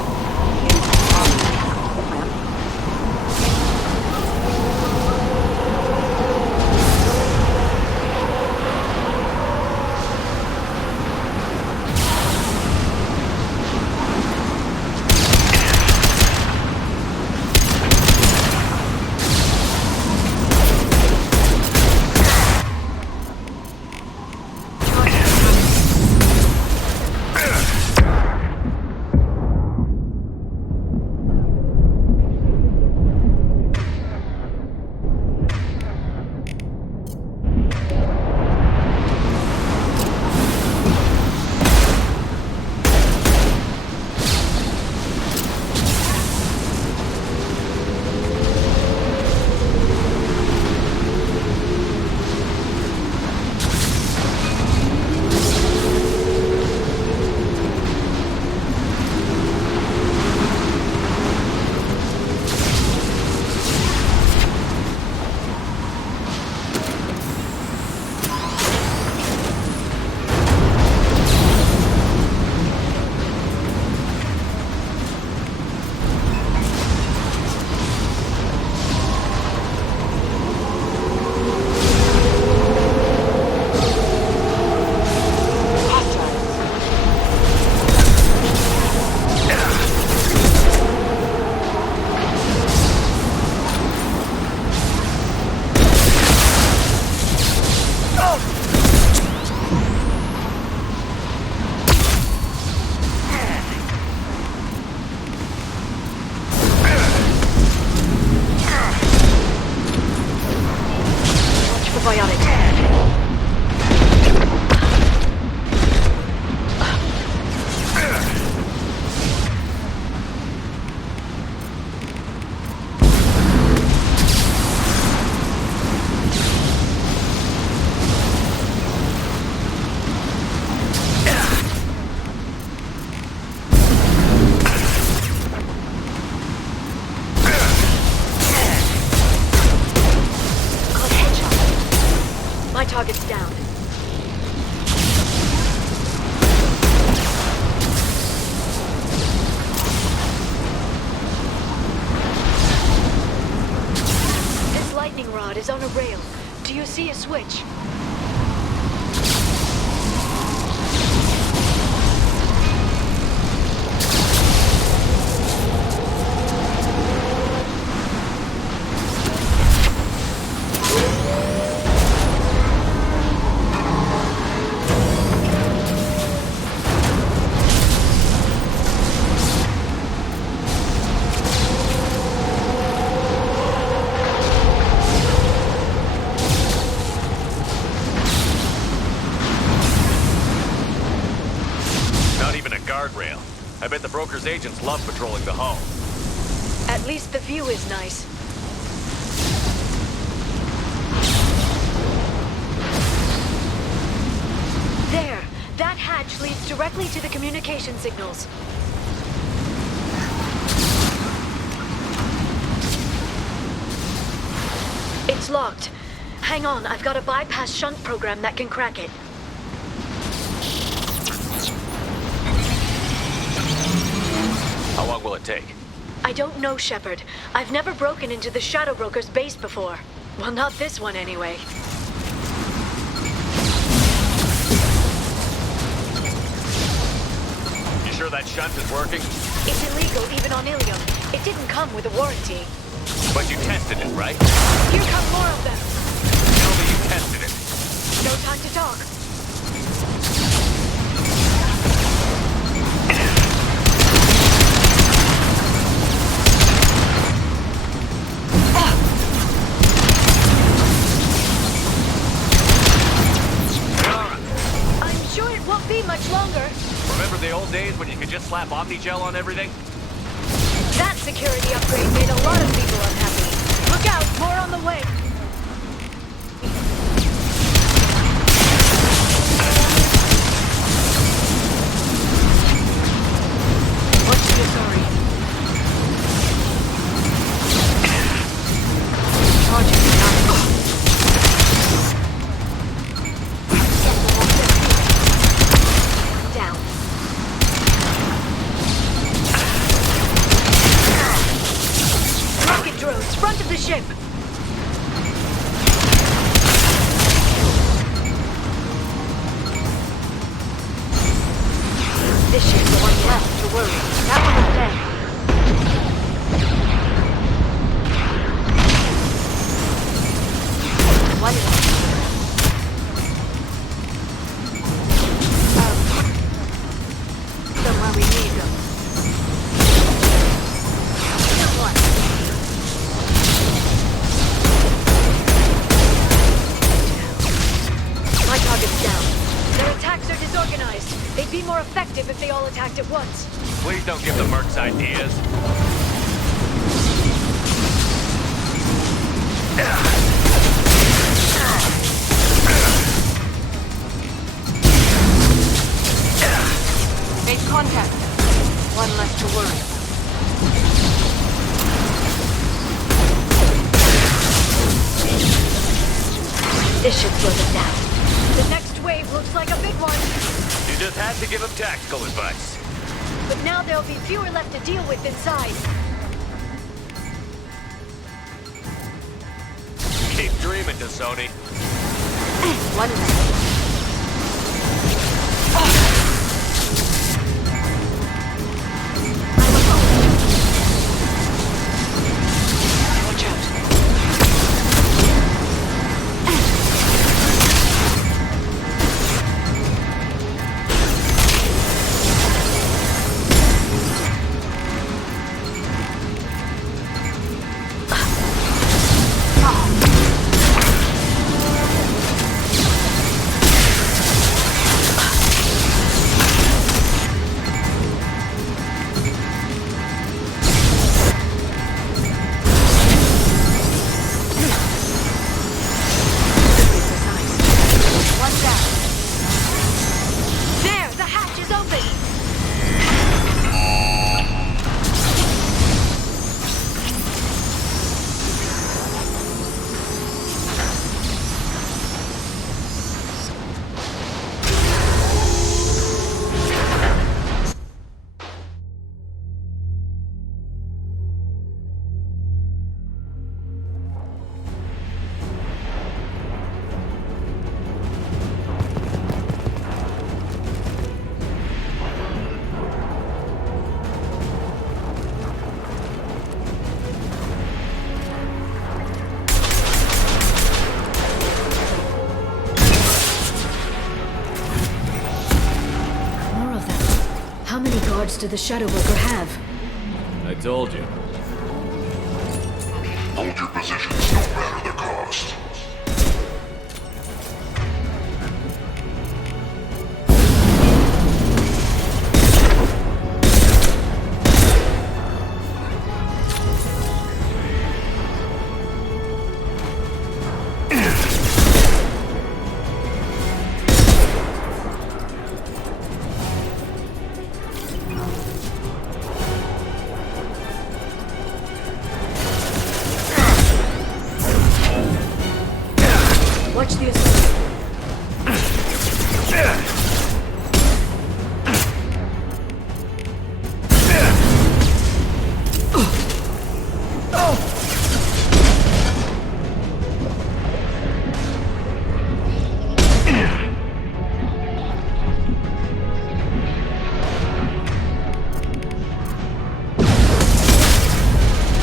Target's down. This lightning rod is on a rail. Do you see a switch? Guardrail. I bet the broker's agents love patrolling the hull. At least the view is nice. There! That hatch leads directly to the communication signals. It's locked. Hang on, I've got a bypass shunt program that can crack it. How long will it take? I don't know, Shepard. I've never broken into the Shadow Broker's base before. Well, not this one anyway. You sure that shunt is working? It's illegal even on Ilium. It didn't come with a warranty. But you tested it, right? Here come more of them. Tell me you tested it. No time to talk. Much longer. Remember the old days when you could just slap Omnigel on everything? That security upgrade made a lot of people unhappy. Look out, more on the way. What's your sorry? Charging now. attacked at once. Please don't give the mercs ideas. Made contact. One less to worry about. This should slow them down. The next wave looks like a big one. You just had to give him tactical advice. But now there'll be fewer left to deal with inside. Keep dreaming, Sony. One less. Watch out. How many guards do the Shadow Broker have? I told you. Hold your positions no matter the cost. Watch the assault.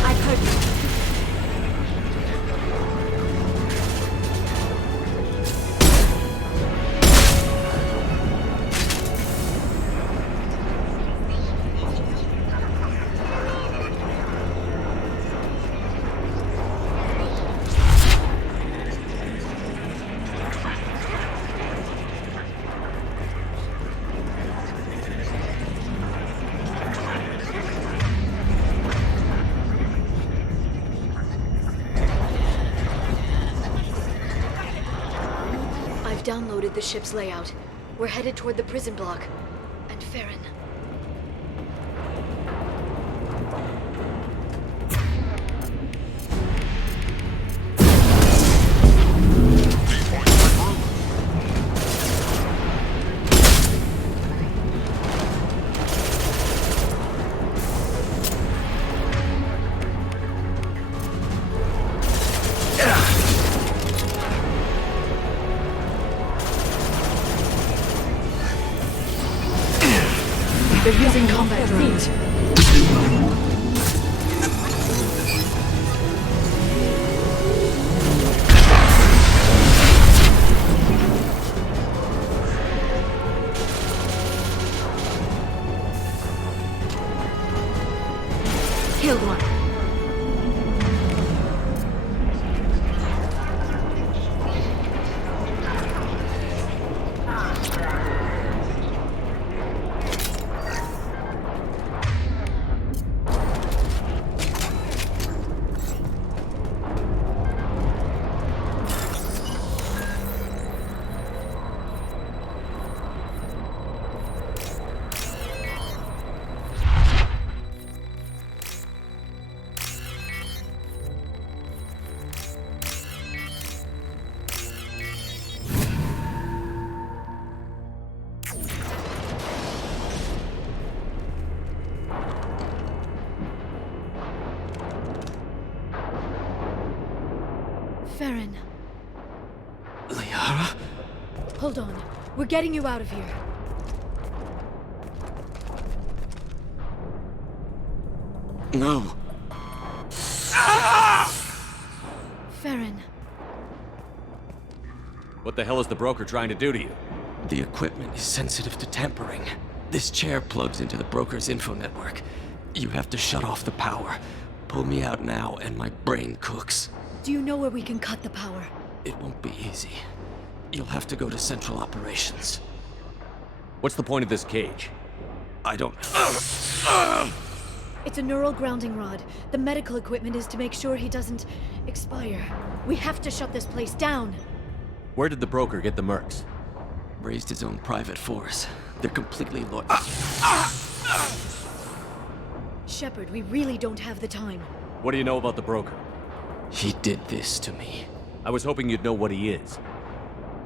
I've heard you. I've downloaded the ship's layout. We're headed toward the prison block. And Farron. They're using combat drones. Killed one. Farron, Liara? hold on. We're getting you out of here. No. Farron. What the hell is the broker trying to do to you? The equipment is sensitive to tampering. This chair plugs into the broker's info network. You have to shut off the power. Pull me out now and my brain cooks. Do you know where we can cut the power? It won't be easy. You'll have to go to Central Operations. What's the point of this cage? I don't... It's a neural grounding rod. The medical equipment is to make sure he doesn't expire. We have to shut this place down. Where did the broker get the mercs? Raised his own private force. They're completely loyal. Shepard, we really don't have the time. What do you know about the broker? He did this to me. I was hoping you'd know what he is.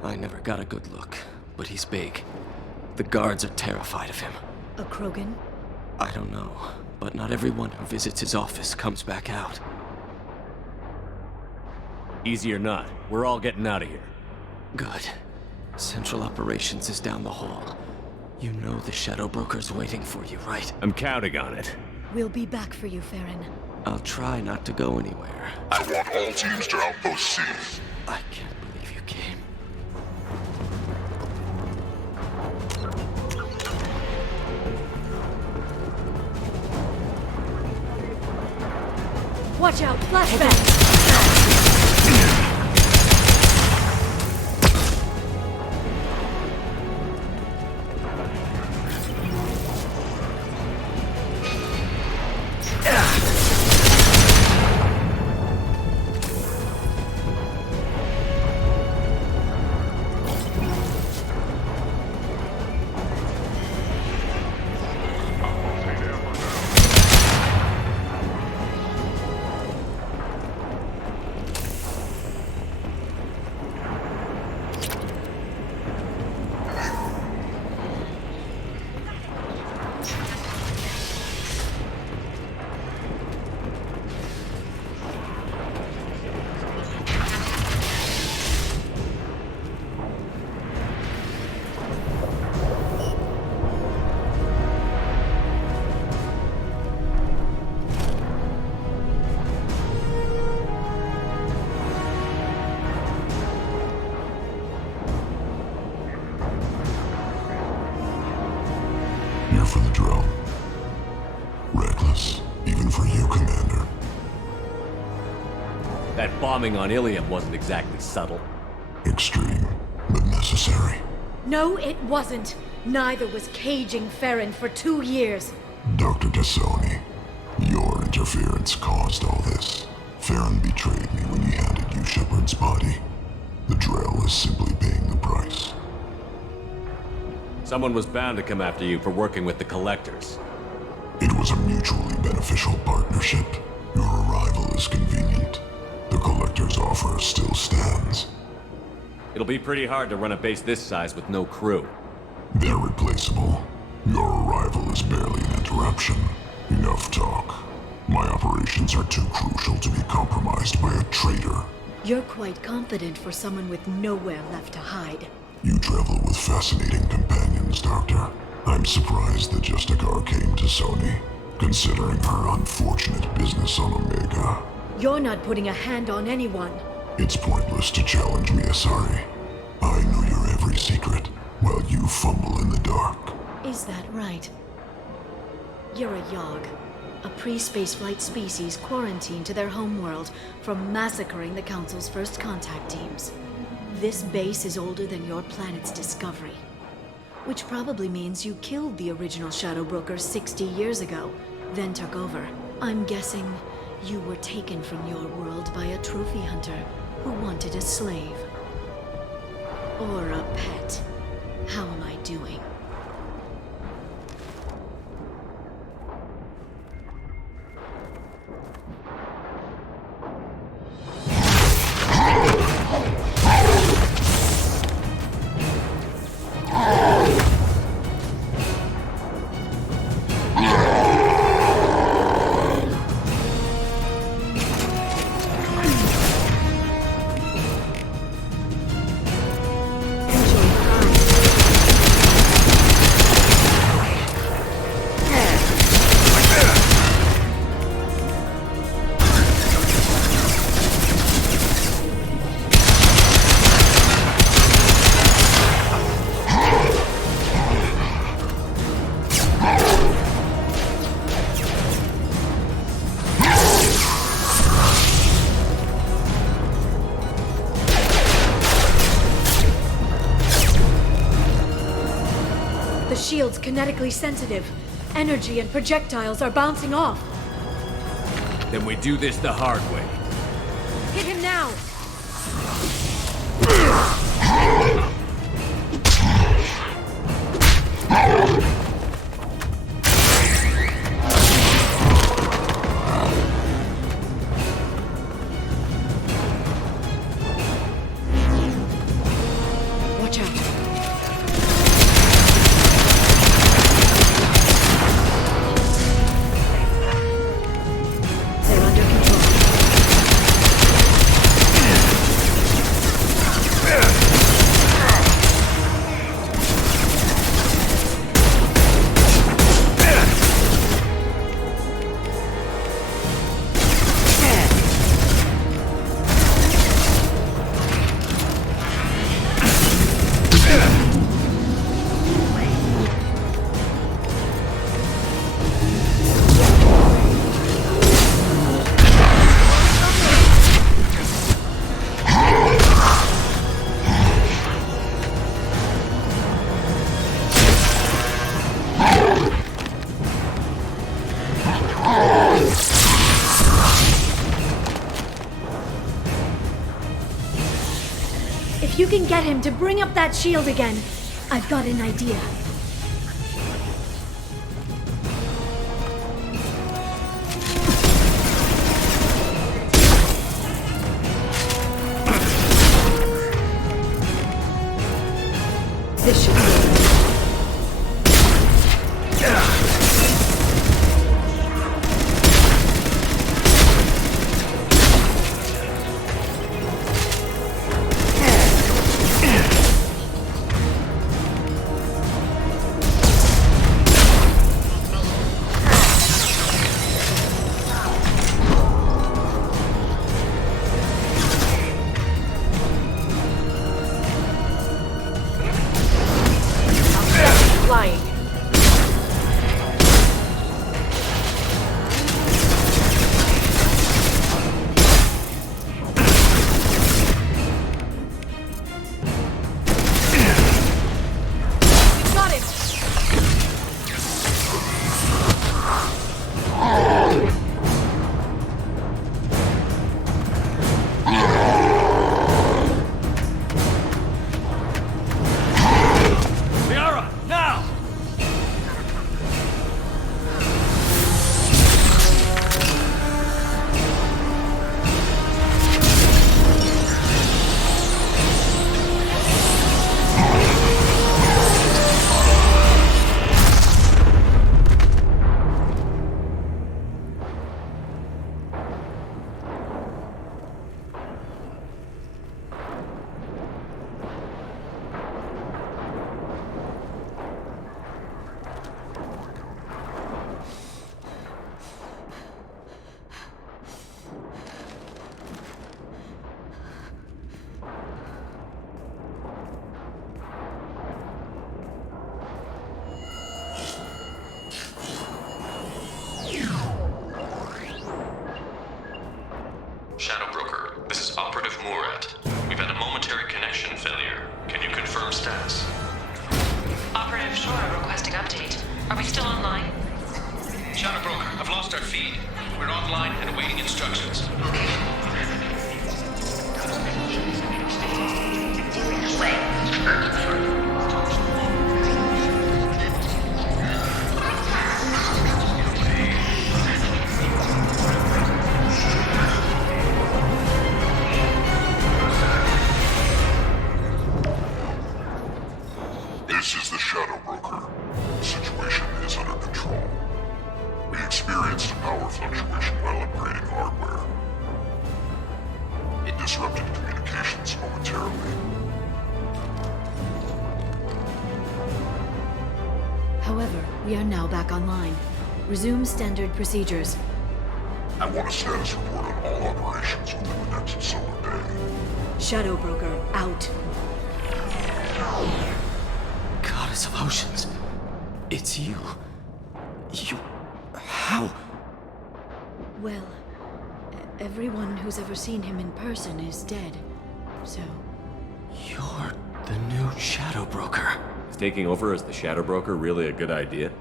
I never got a good look, but he's big. The guards are terrified of him. A Krogan? I don't know, but not everyone who visits his office comes back out. Easy or not, we're all getting out of here. Good. Central Operations is down the hall. You know the Shadow Broker's waiting for you, right? I'm counting on it. We'll be back for you, Farron. I'll try not to go anywhere. I want all teams to Outpost C. I can't believe you came. Watch out! Flashback! Here for the drone. Reckless, even for you, Commander. That bombing on Ilium wasn't exactly subtle. Extreme, but necessary. No, it wasn't. Neither was caging Farron for 2 years. Dr. Tassoni, your interference caused all this. Farron betrayed me when he handed you Shepard's body. The Drell is simply paying the price. Someone was bound to come after you for working with the Collectors. It was a mutually beneficial partnership. Your arrival is convenient. The Collector's offer still stands. It'll be pretty hard to run a base this size with no crew. They're replaceable. Your arrival is barely an interruption. Enough talk. My operations are too crucial to be compromised by a traitor. You're quite confident for someone with nowhere left to hide. You travel with fascinating companions, Doctor. I'm surprised that Justicar came to Sony, considering her unfortunate business on Omega. You're not putting a hand on anyone. It's pointless to challenge me, Asari. I know your every secret, while you fumble in the dark. Is that right? You're a Yogg, a pre-spaceflight species quarantined to their homeworld from massacring the Council's first contact teams. This base is older than your planet's discovery. Which probably means you killed the original Shadow Broker 60 years ago, then took over. I'm guessing you were taken from your world by a trophy hunter who wanted a slave. Or a pet. How am I doing? shield's kinetically sensitive. Energy and projectiles are bouncing off. Then we do this the hard way. Hit him now! Watch out. They're under control. If you can get him to bring up that shield again, I've got an idea. This should be it. Flying. Got him! Liara, now! Shadow Broker, this is Operative Murat. We've had a momentary connection failure. Can you confirm status? Operative Shora requesting update. Are we still online? Shadow Broker, I've lost our feed. We're online and awaiting instructions. This is the Shadow Broker. The situation is under control. We experienced a power fluctuation while upgrading hardware. It disrupted communications momentarily. However, we are now back online. Resume standard procedures. I want a status report on all operations within the next solar day. Shadow Broker, out. Goddess of Oceans. It's you. You... How? Well, everyone who's ever seen him in person is dead. So, You're the new Shadow Broker. Is taking over as the Shadow Broker really a good idea?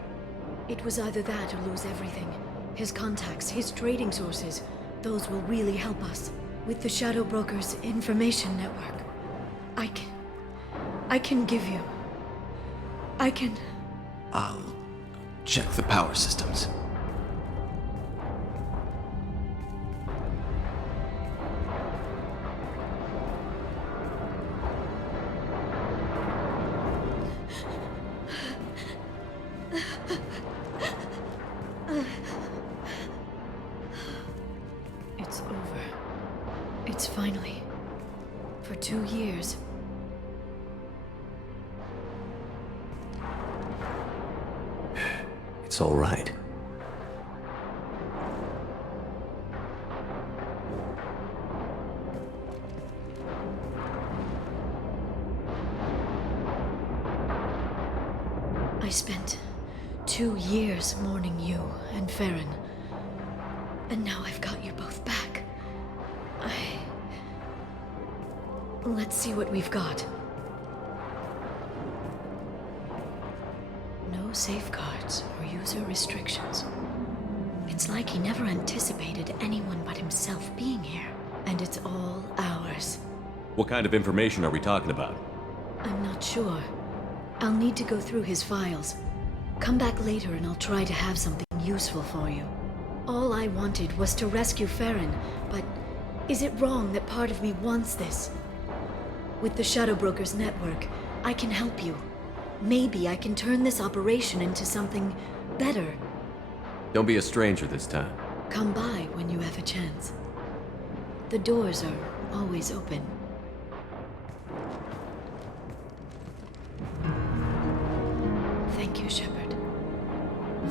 It was either that or lose everything. His contacts, his trading sources, those will really help us. With the Shadow Broker's information network, I can give you... I'll check the power systems. It's over. It's finally... For 2 years. It's all right. I spent 2 years mourning you and Farron. And now I've got you both back. Let's see what we've got. No safeguards or user restrictions. It's like he never anticipated anyone but himself being here. And it's all ours. What kind of information are we talking about? I'm not sure. I'll need to go through his files. Come back later and I'll try to have something useful for you. All I wanted was to rescue Farron, but is it wrong that part of me wants this? With the Shadow Broker's network, I can help you. Maybe I can turn this operation into something better. Don't be a stranger this time. Come by when you have a chance. The doors are always open. Thank you, Shepard,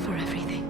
for everything.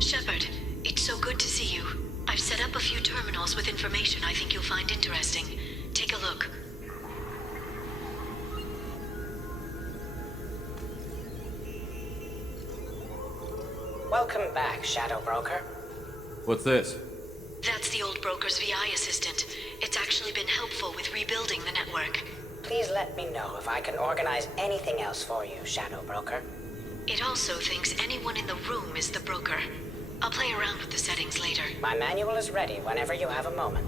Shepard, it's so good to see you. I've set up a few terminals with information I think you'll find interesting. Take a look. Welcome back, Shadow Broker. What's this? That's the old broker's VI assistant. It's actually been helpful with rebuilding the network. Please let me know if I can organize anything else for you, Shadow Broker. It also thinks anyone in the room is the broker. I'll play around with the settings later. My manual is ready whenever you have a moment.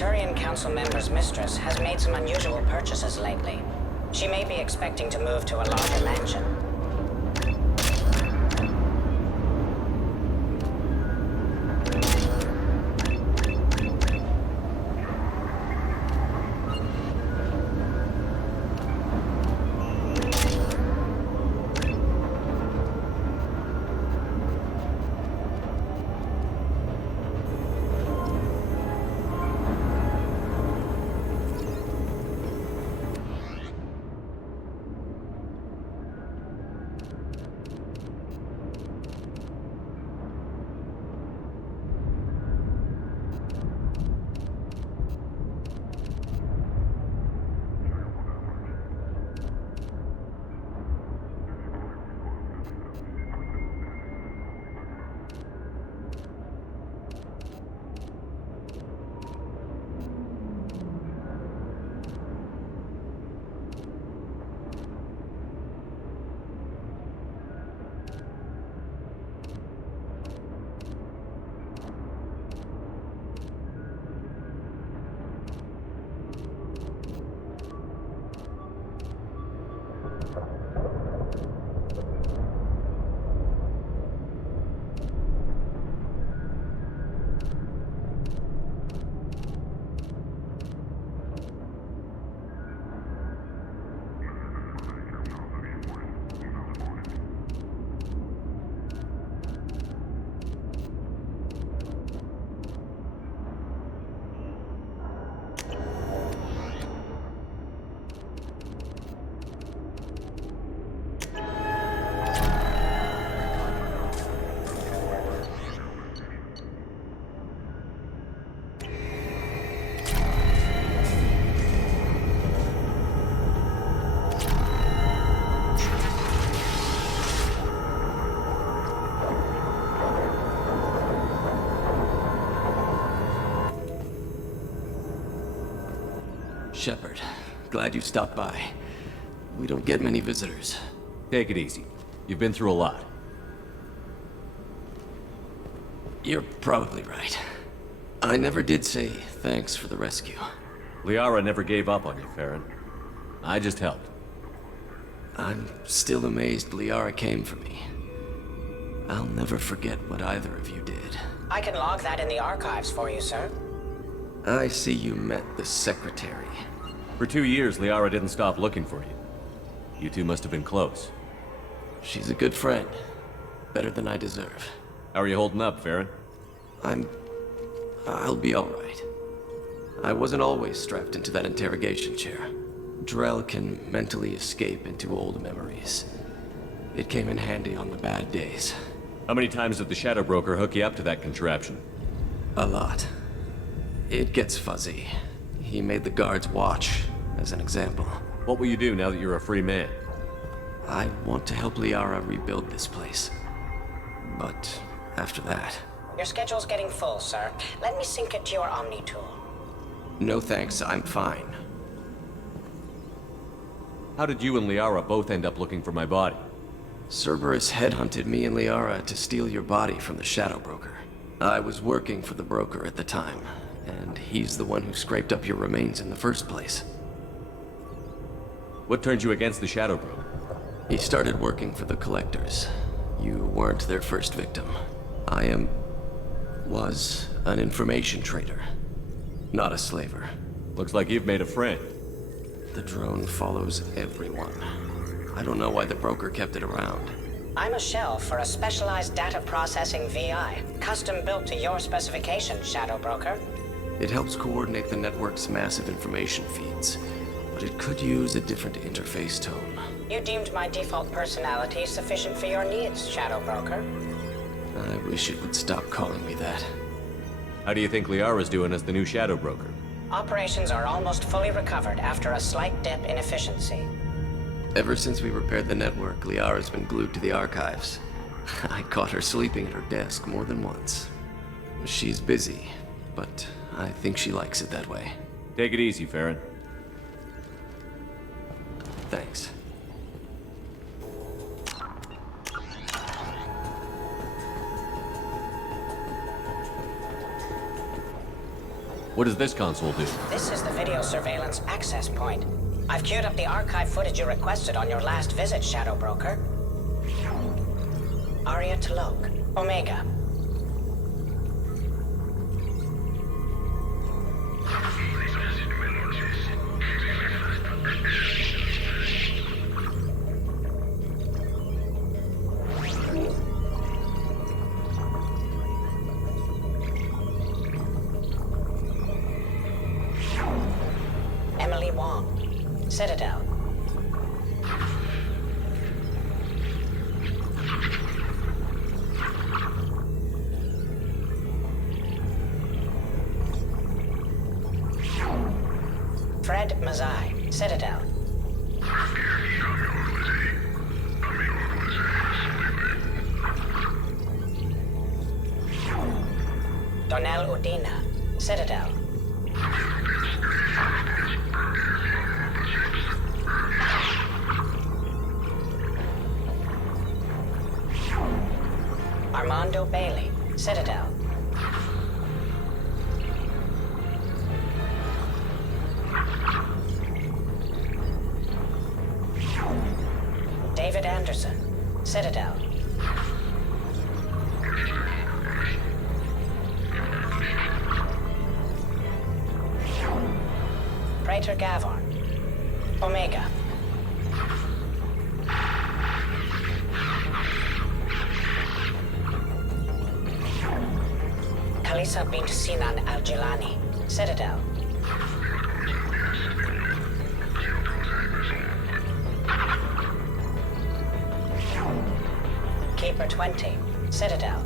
Turian Council member's mistress has made some unusual purchases lately. She may be expecting to move to a larger mansion. Shepard, glad you stopped by. We don't get many visitors. Take it easy. You've been through a lot. You're probably right. I never did say thanks for the rescue. Liara never gave up on you, Farron. I just helped. I'm still amazed Liara came for me. I'll never forget what either of you did. I can log that in the archives for you, sir. I see you met the Secretary. For 2 years, Liara didn't stop looking for you. You two must have been close. She's a good friend. Better than I deserve. How are you holding up, Farron? I'll be alright. I wasn't always strapped into that interrogation chair. Drell can mentally escape into old memories. It came in handy on the bad days. How many times did the Shadow Broker hook you up to that contraption? A lot. It gets fuzzy. He made the guards watch, as an example. What will you do now that you're a free man? I want to help Liara rebuild this place. But after that... Your schedule's getting full, sir. Let me sync it to your Omni tool. No thanks, I'm fine. How did you and Liara both end up looking for my body? Cerberus headhunted me and Liara to steal your body from the Shadow Broker. I was working for the broker at the time, and he's the one who scraped up your remains in the first place. What turned you against the Shadow Broker? He started working for the Collectors. You weren't their first victim. I was an information trader, not a slaver. Looks like you've made a friend. The drone follows everyone. I don't know why the broker kept it around. I'm a shell for a specialized data processing VI, custom built to your specifications, Shadow Broker. It helps coordinate the network's massive information feeds, but it could use a different interface tone. You deemed my default personality sufficient for your needs, Shadow Broker. I wish it would stop calling me that. How do you think Liara's doing as the new Shadow Broker? Operations are almost fully recovered after a slight dip in efficiency. Ever since we repaired the network, Liara's been glued to the archives. I caught her sleeping at her desk more than once. She's busy, but I think she likes it that way. Take it easy, Farron. Thanks. What does this console do? This is the video surveillance access point. I've queued up the archive footage you requested on your last visit, Shadow Broker. Aria Talok, Omega. Emily Wong, Citadel. Fred Mazai, Citadel. Donnell Udina, Citadel. Armando Bailey, Citadel. David Anderson, Citadel. Praetor Gavon, Omega. Kalisa bint Sinan Al-Jilani, Citadel. Keeper 20, Citadel.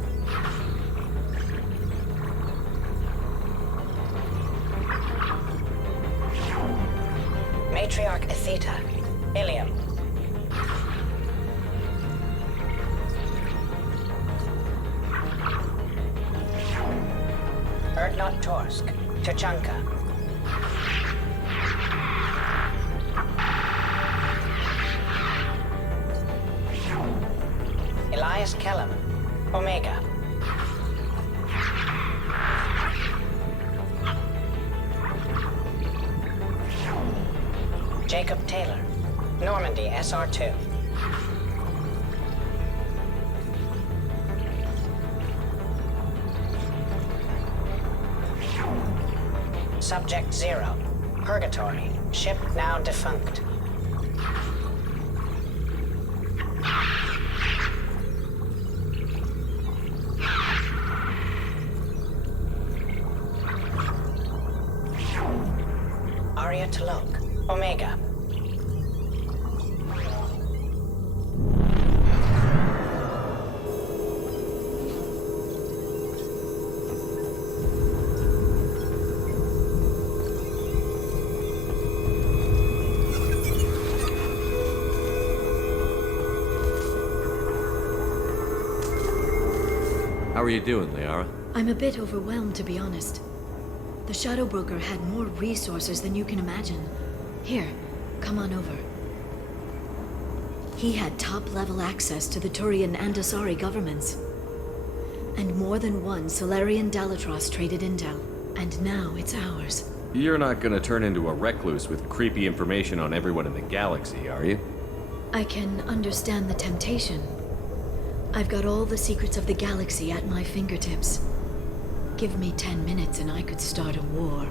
Matriarch Atheta, Ilium. Erdnot Torsk, Tuchanka. Elias Kellum, Omega. Jacob Taylor, Normandy SR2. Subject 0, Purgatory, ship now defunct. Aria Talok, Omega. How are you doing, Liara? I'm a bit overwhelmed, to be honest. The Shadow Broker had more resources than you can imagine. Here, come on over. He had top-level access to the Turian and Asari governments. And more than one Solarian Dalatros traded intel. And now it's ours. You're not gonna turn into a recluse with creepy information on everyone in the galaxy, are you? I can understand the temptation. I've got all the secrets of the galaxy at my fingertips. Give me 10 minutes and I could start a war.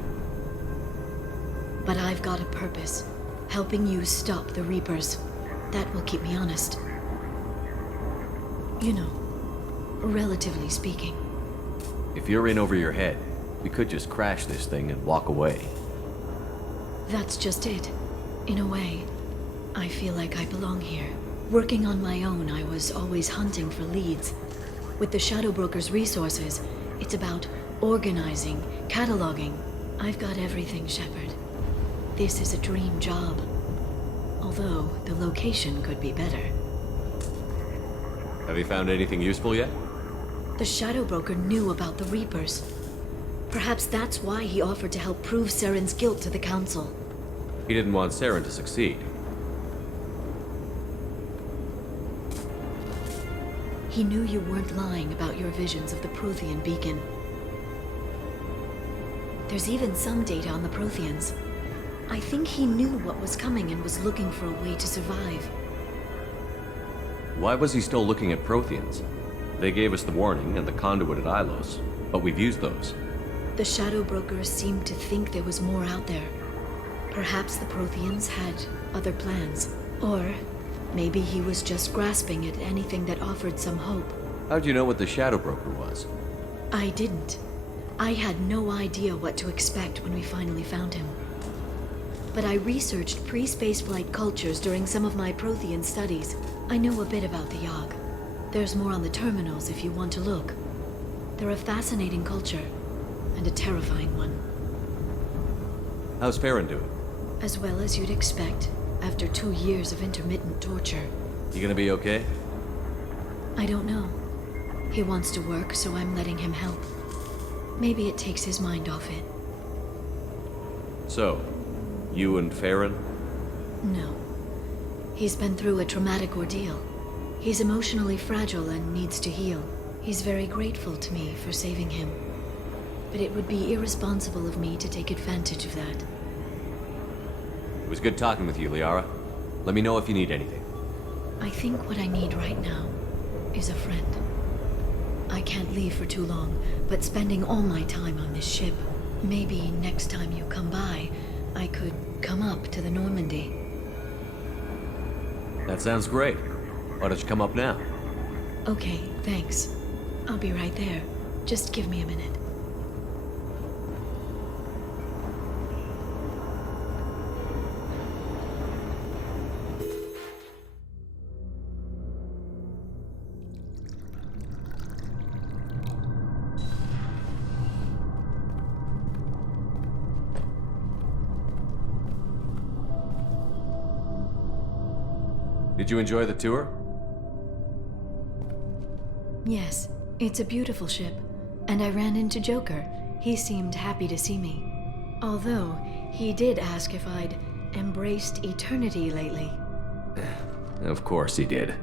But I've got a purpose. Helping you stop the Reapers. That will keep me honest. You know, relatively speaking. If you're in over your head, we could just crash this thing and walk away. That's just it. In a way, I feel like I belong here. Working on my own, I was always hunting for leads. With the Shadow Broker's resources, it's about organizing, cataloging. I've got everything, Shepard. This is a dream job. Although, the location could be better. Have you found anything useful yet? The Shadow Broker knew about the Reapers. Perhaps that's why he offered to help prove Saren's guilt to the Council. He didn't want Saren to succeed. He knew you weren't lying about your visions of the Prothean beacon. There's even some data on the Protheans. I think he knew what was coming and was looking for a way to survive. Why was he still looking at Protheans? They gave us the warning and the conduit at Ilos, but we've used those. The Shadow Brokers seemed to think there was more out there. Perhaps the Protheans had other plans. Or maybe he was just grasping at anything that offered some hope. How'd you know what the Shadow Broker was? I didn't. I had no idea what to expect when we finally found him. But I researched pre-spaceflight cultures during some of my Prothean studies. I know a bit about the Yogg. There's more on the terminals if you want to look. They're a fascinating culture, and a terrifying one. How's Farron doing? As well as you'd expect, after 2 years of intermittent torture. You gonna be okay? I don't know. He wants to work, so I'm letting him help. Maybe it takes his mind off it. So, you and Farron? No. He's been through a traumatic ordeal. He's emotionally fragile and needs to heal. He's very grateful to me for saving him. But it would be irresponsible of me to take advantage of that. It was good talking with you, Liara. Let me know if you need anything. I think what I need right now is a friend. I can't leave for too long, but spending all my time on this ship. Maybe next time you come by, I could come up to the Normandy. That sounds great. Why don't you come up now? Okay, thanks. I'll be right there. Just give me a minute. Did you enjoy the tour? Yes, it's a beautiful ship. And I ran into Joker. He seemed happy to see me. Although, he did ask if I'd embraced eternity lately. Of course he did.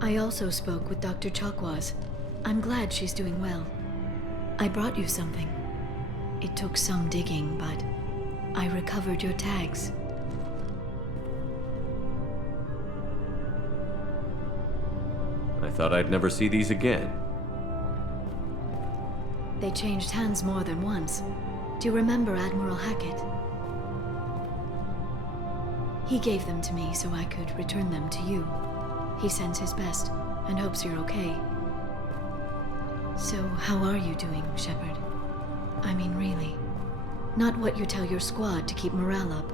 I also spoke with Dr. Chakwas. I'm glad she's doing well. I brought you something. It took some digging, but I recovered your tags. I thought I'd never see these again. They changed hands more than once. Do you remember Admiral Hackett? He gave them to me so I could return them to you. He sends his best and hopes you're okay. So, how are you doing, Shepard? I mean, really. Not what you tell your squad to keep morale up.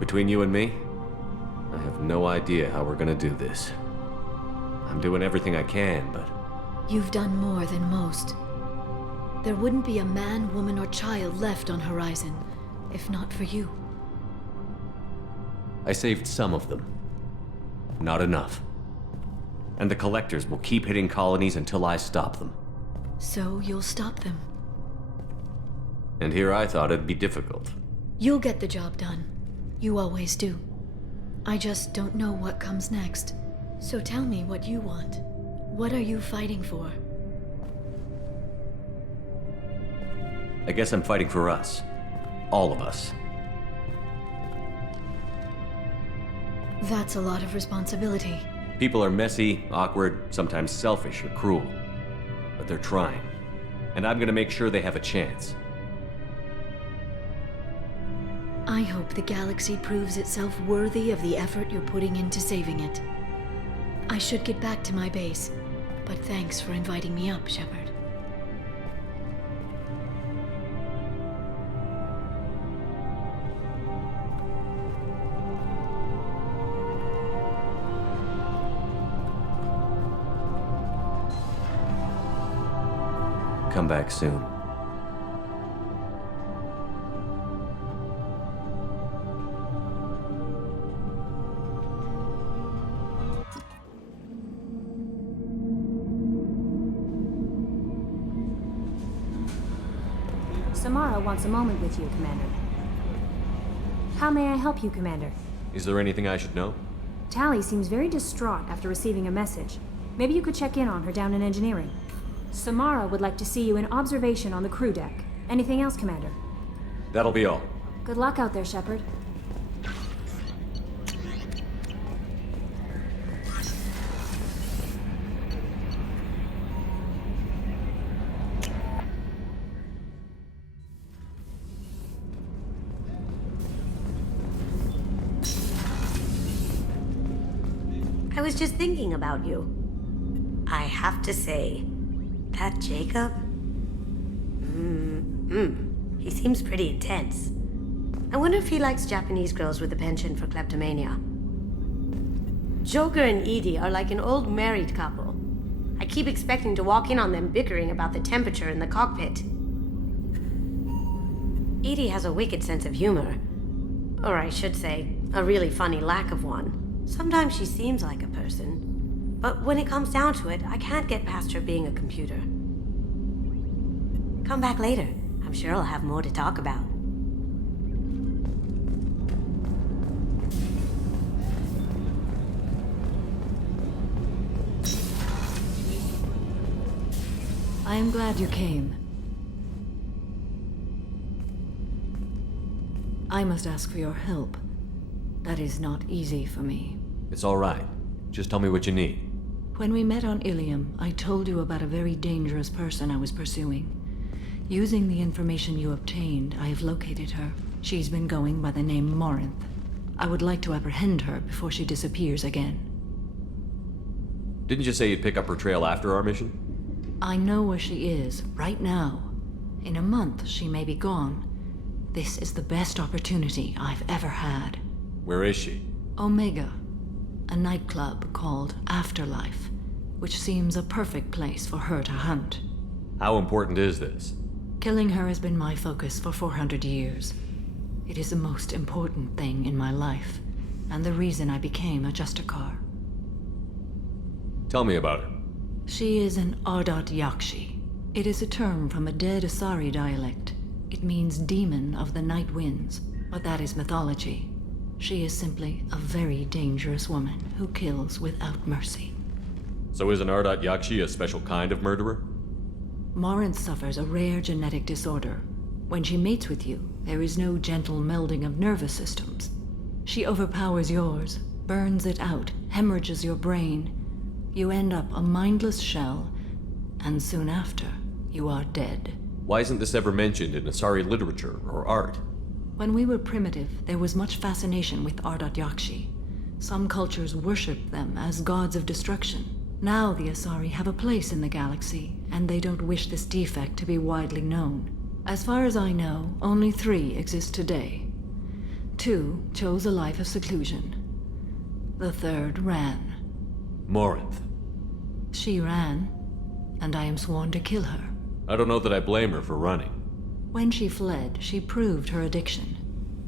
Between you and me, I have no idea how we're gonna do this. I'm doing everything I can, but... You've done more than most. There wouldn't be a man, woman, or child left on Horizon, if not for you. I saved some of them. Not enough. And the Collectors will keep hitting colonies until I stop them. So you'll stop them. And here I thought it'd be difficult. You'll get the job done. You always do. I just don't know what comes next. So tell me what you want. What are you fighting for? I guess I'm fighting for us. All of us. That's a lot of responsibility. People are messy, awkward, sometimes selfish or cruel. But they're trying. And I'm gonna make sure they have a chance. I hope the galaxy proves itself worthy of the effort you're putting into saving it. I should get back to my base, but thanks for inviting me up, Shepard. Come back soon. Samara wants a moment with you, Commander. How may I help you, Commander? Is there anything I should know? Tally seems very distraught after receiving a message. Maybe you could check in on her down in engineering. Samara would like to see you in observation on the crew deck. Anything else, Commander? That'll be all. Good luck out there, Shepard. I was just thinking about you. I have to say, that Jacob? He seems pretty intense. I wonder if he likes Japanese girls with a penchant for kleptomania. Joker and Edie are like an old married couple. I keep expecting to walk in on them bickering about the temperature in the cockpit. Edie has a wicked sense of humor. Or I should say, a really funny lack of one. Sometimes she seems like a person. But when it comes down to it, I can't get past her being a computer. Come back later. I'm sure I'll have more to talk about. I am glad you came. I must ask for your help. That is not easy for me. It's all right. Just tell me what you need. When we met on Ilium, I told you about a very dangerous person I was pursuing. Using the information you obtained, I have located her. She's been going by the name Morinth. I would like to apprehend her before she disappears again. Didn't you say you'd pick up her trail after our mission? I know where she is, right now. In a month, she may be gone. This is the best opportunity I've ever had. Where is she? Omega, a nightclub called Afterlife, which seems a perfect place for her to hunt. How important is this? Killing her has been my focus for 400 years. It is the most important thing in my life, and the reason I became a Justicar. Tell me about her. She is an Ardat Yakshi. It is a term from a dead Asari dialect. It means demon of the night winds, but that is mythology. She is simply a very dangerous woman who kills without mercy. So is an Ardat Yakshi a special kind of murderer? Morinth suffers a rare genetic disorder. When she mates with you, there is no gentle melding of nervous systems. She overpowers yours, burns it out, hemorrhages your brain. You end up a mindless shell, and soon after, you are dead. Why isn't this ever mentioned in Asari literature or art? When we were primitive, there was much fascination with Ardat Yakshi. Some cultures worshipped them as gods of destruction. Now the Asari have a place in the galaxy, and they don't wish this defect to be widely known. As far as I know, only 3 exist today. 2 chose a life of seclusion. The 3rd ran. Morinth. She ran, and I am sworn to kill her. I don't know that I blame her for running. When she fled, she proved her addiction.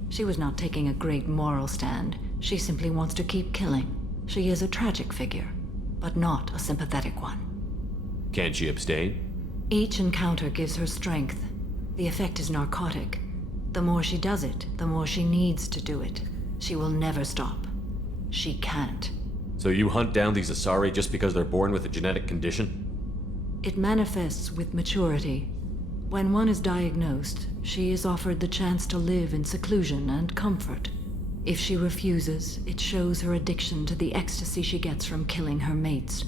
She was not taking a great moral stand. She simply wants to keep killing. She is a tragic figure, but not a sympathetic one. Can't she abstain? Each encounter gives her strength. The effect is narcotic. The more she does it, the more she needs to do it. She will never stop. She can't. So you hunt down these Asari just because they're born with a genetic condition? It manifests with maturity. When one is diagnosed, she is offered the chance to live in seclusion and comfort. If she refuses, it shows her addiction to the ecstasy she gets from killing her mates.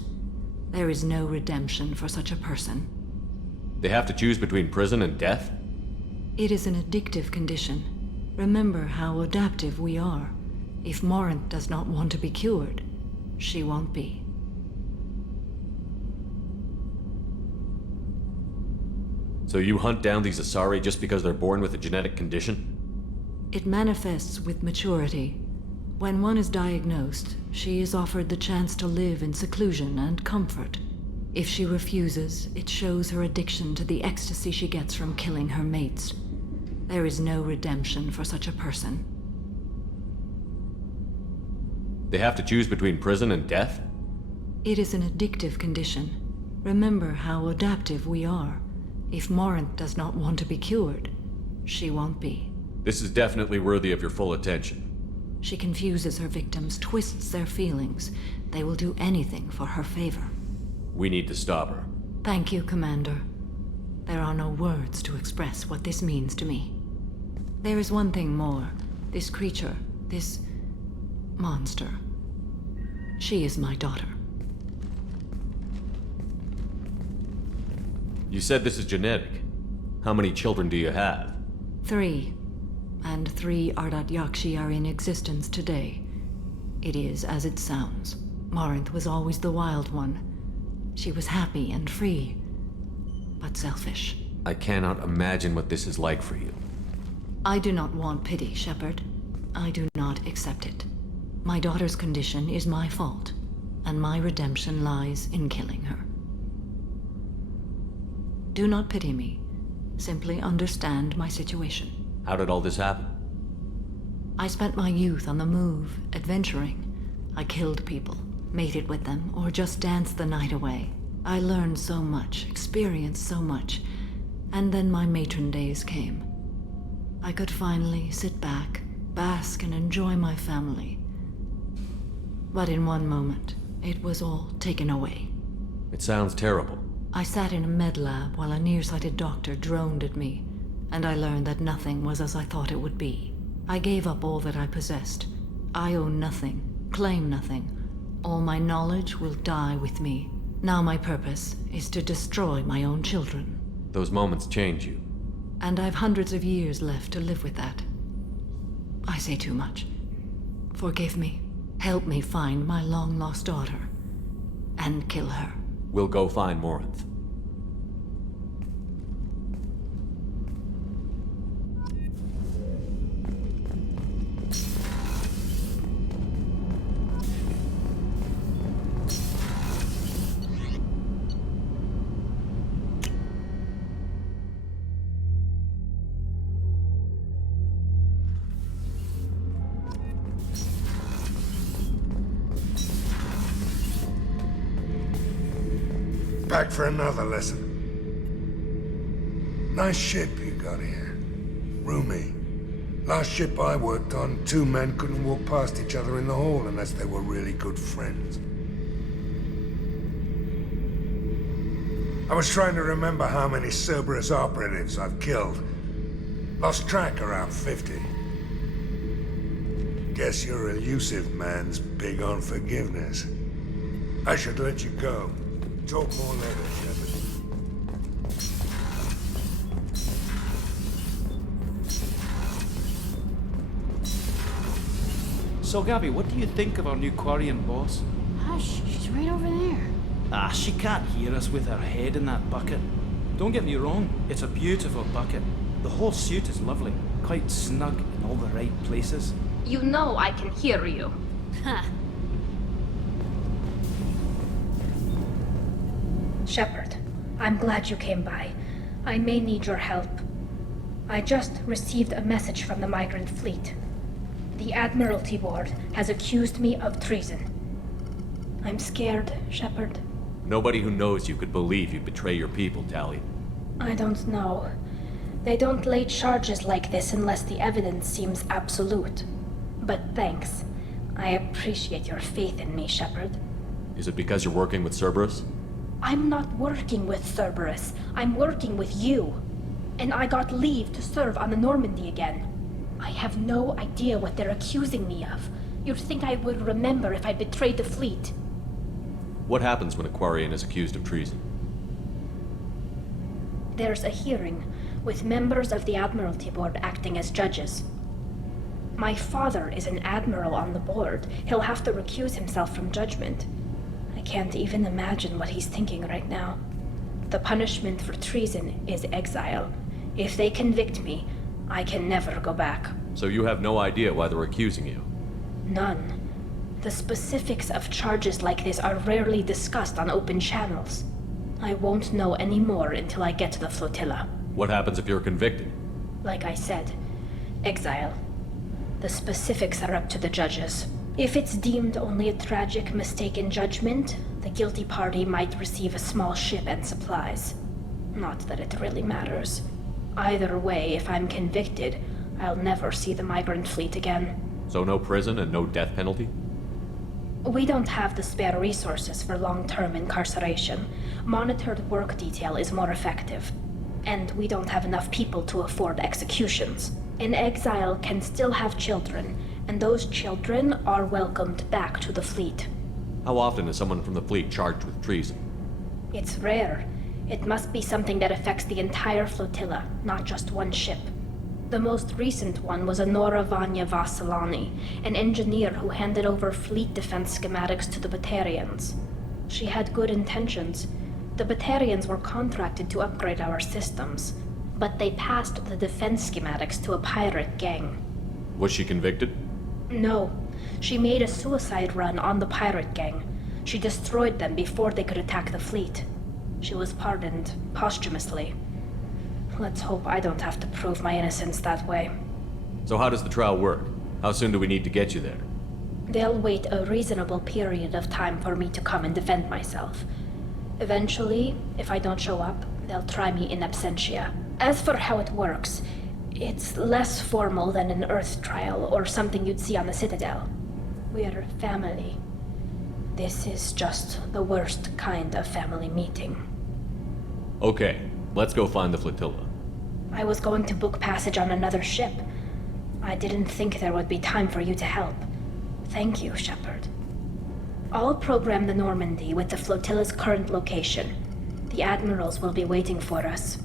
There is no redemption for such a person. They have to choose between prison and death? It is an addictive condition. Remember how adaptive we are. If Morinth does not want to be cured, she won't be. So you hunt down these Asari just because they're born with a genetic condition? It manifests with maturity. When one is diagnosed, she is offered the chance to live in seclusion and comfort. If she refuses, it shows her addiction to the ecstasy she gets from killing her mates. There is no redemption for such a person. They have to choose between prison and death? It is an addictive condition. Remember how adaptive we are. If Morinth does not want to be cured, she won't be. This is definitely worthy of your full attention. She confuses her victims, twists their feelings. They will do anything for her favor. We need to stop her. Thank you, Commander. There are no words to express what this means to me. There is one thing more. This creature, this monster. She is my daughter. You said this is genetic. How many children do you have? 3. And 3 Ardat Yakshi are in existence today. It is as it sounds. Marinth was always the wild one. She was happy and free, but selfish. I cannot imagine what this is like for you. I do not want pity, Shepard. I do not accept it. My daughter's condition is my fault, and my redemption lies in killing her. Do not pity me. Simply understand my situation. How did all this happen? I spent my youth on the move, adventuring. I killed people, mated with them, or just danced the night away. I learned so much, experienced so much, and then my matron days came. I could finally sit back, bask and enjoy my family. But in one moment, it was all taken away. It sounds terrible. I sat in a med lab while a nearsighted doctor droned at me, and I learned that nothing was as I thought it would be. I gave up all that I possessed. I own nothing, claim nothing. All my knowledge will die with me. Now my purpose is to destroy my own children. Those moments change you. And I've hundreds of years left to live with that. I say too much. Forgive me. Help me find my long-lost daughter. And kill her. We'll go find Morinth. Back for another lesson. Nice ship you got here. Roomy. Last ship I worked on, 2 men couldn't walk past each other in the hall unless they were really good friends. I was trying to remember how many Cerberus operatives I've killed. Lost track around 50. Guess your elusive man's big on forgiveness. I should let you go. Talk more later, Shepard. So, Gabby, what do you think of our new Quarian boss? Hush, she's right over there. Ah, she can't hear us with her head in that bucket. Don't get me wrong, it's a beautiful bucket. The whole suit is lovely, quite snug in all the right places. You know I can hear you. Huh. Shepard, I'm glad you came by. I may need your help. I just received a message from the migrant fleet. The Admiralty Board has accused me of treason. I'm scared, Shepard. Nobody who knows you could believe you'd betray your people, Tali. I don't know. They don't lay charges like this unless the evidence seems absolute. But thanks. I appreciate your faith in me, Shepard. Is it because you're working with Cerberus? I'm not working with Cerberus. I'm working with you. And I got leave to serve on the Normandy again. I have no idea what they're accusing me of. You'd think I would remember if I betrayed the fleet. What happens when a Quarian is accused of treason? There's a hearing, with members of the Admiralty Board acting as judges. My father is an admiral on the board. He'll have to recuse himself from judgment. I can't even imagine what he's thinking right now. The punishment for treason is exile. If they convict me, I can never go back. So you have no idea why they're accusing you? None. The specifics of charges like this are rarely discussed on open channels. I won't know any more until I get to the flotilla. What happens if you're convicted? Like I said, exile. The specifics are up to the judges. If it's deemed only a tragic mistake in judgment, the guilty party might receive a small ship and supplies. Not that it really matters. Either way, if I'm convicted, I'll never see the migrant fleet again. So no prison and no death penalty? We don't have the spare resources for long-term incarceration. Monitored work detail is more effective. And we don't have enough people to afford executions. An exile can still have children, and those children are welcomed back to the fleet. How often is someone from the fleet charged with treason? It's rare. It must be something that affects the entire flotilla, not just one ship. The most recent one was Honora Vanya Vassilani, an engineer who handed over fleet defense schematics to the Batarians. She had good intentions. The Batarians were contracted to upgrade our systems, but they passed the defense schematics to a pirate gang. Was she convicted? No. She made a suicide run on the pirate gang. She destroyed them before they could attack the fleet. She was pardoned posthumously. Let's hope I don't have to prove my innocence that way. So how does the trial work? How soon do we need to get you there? They'll wait a reasonable period of time for me to come and defend myself. Eventually, if I don't show up, they'll try me in absentia. As for how it works, it's less formal than an Earth trial or something you'd see on the Citadel. We're family. This is just the worst kind of family meeting. Okay, let's go find the flotilla. I was going to book passage on another ship. I didn't think there would be time for you to help. Thank you, Shepard. I'll program the Normandy with the flotilla's current location. The admirals will be waiting for us.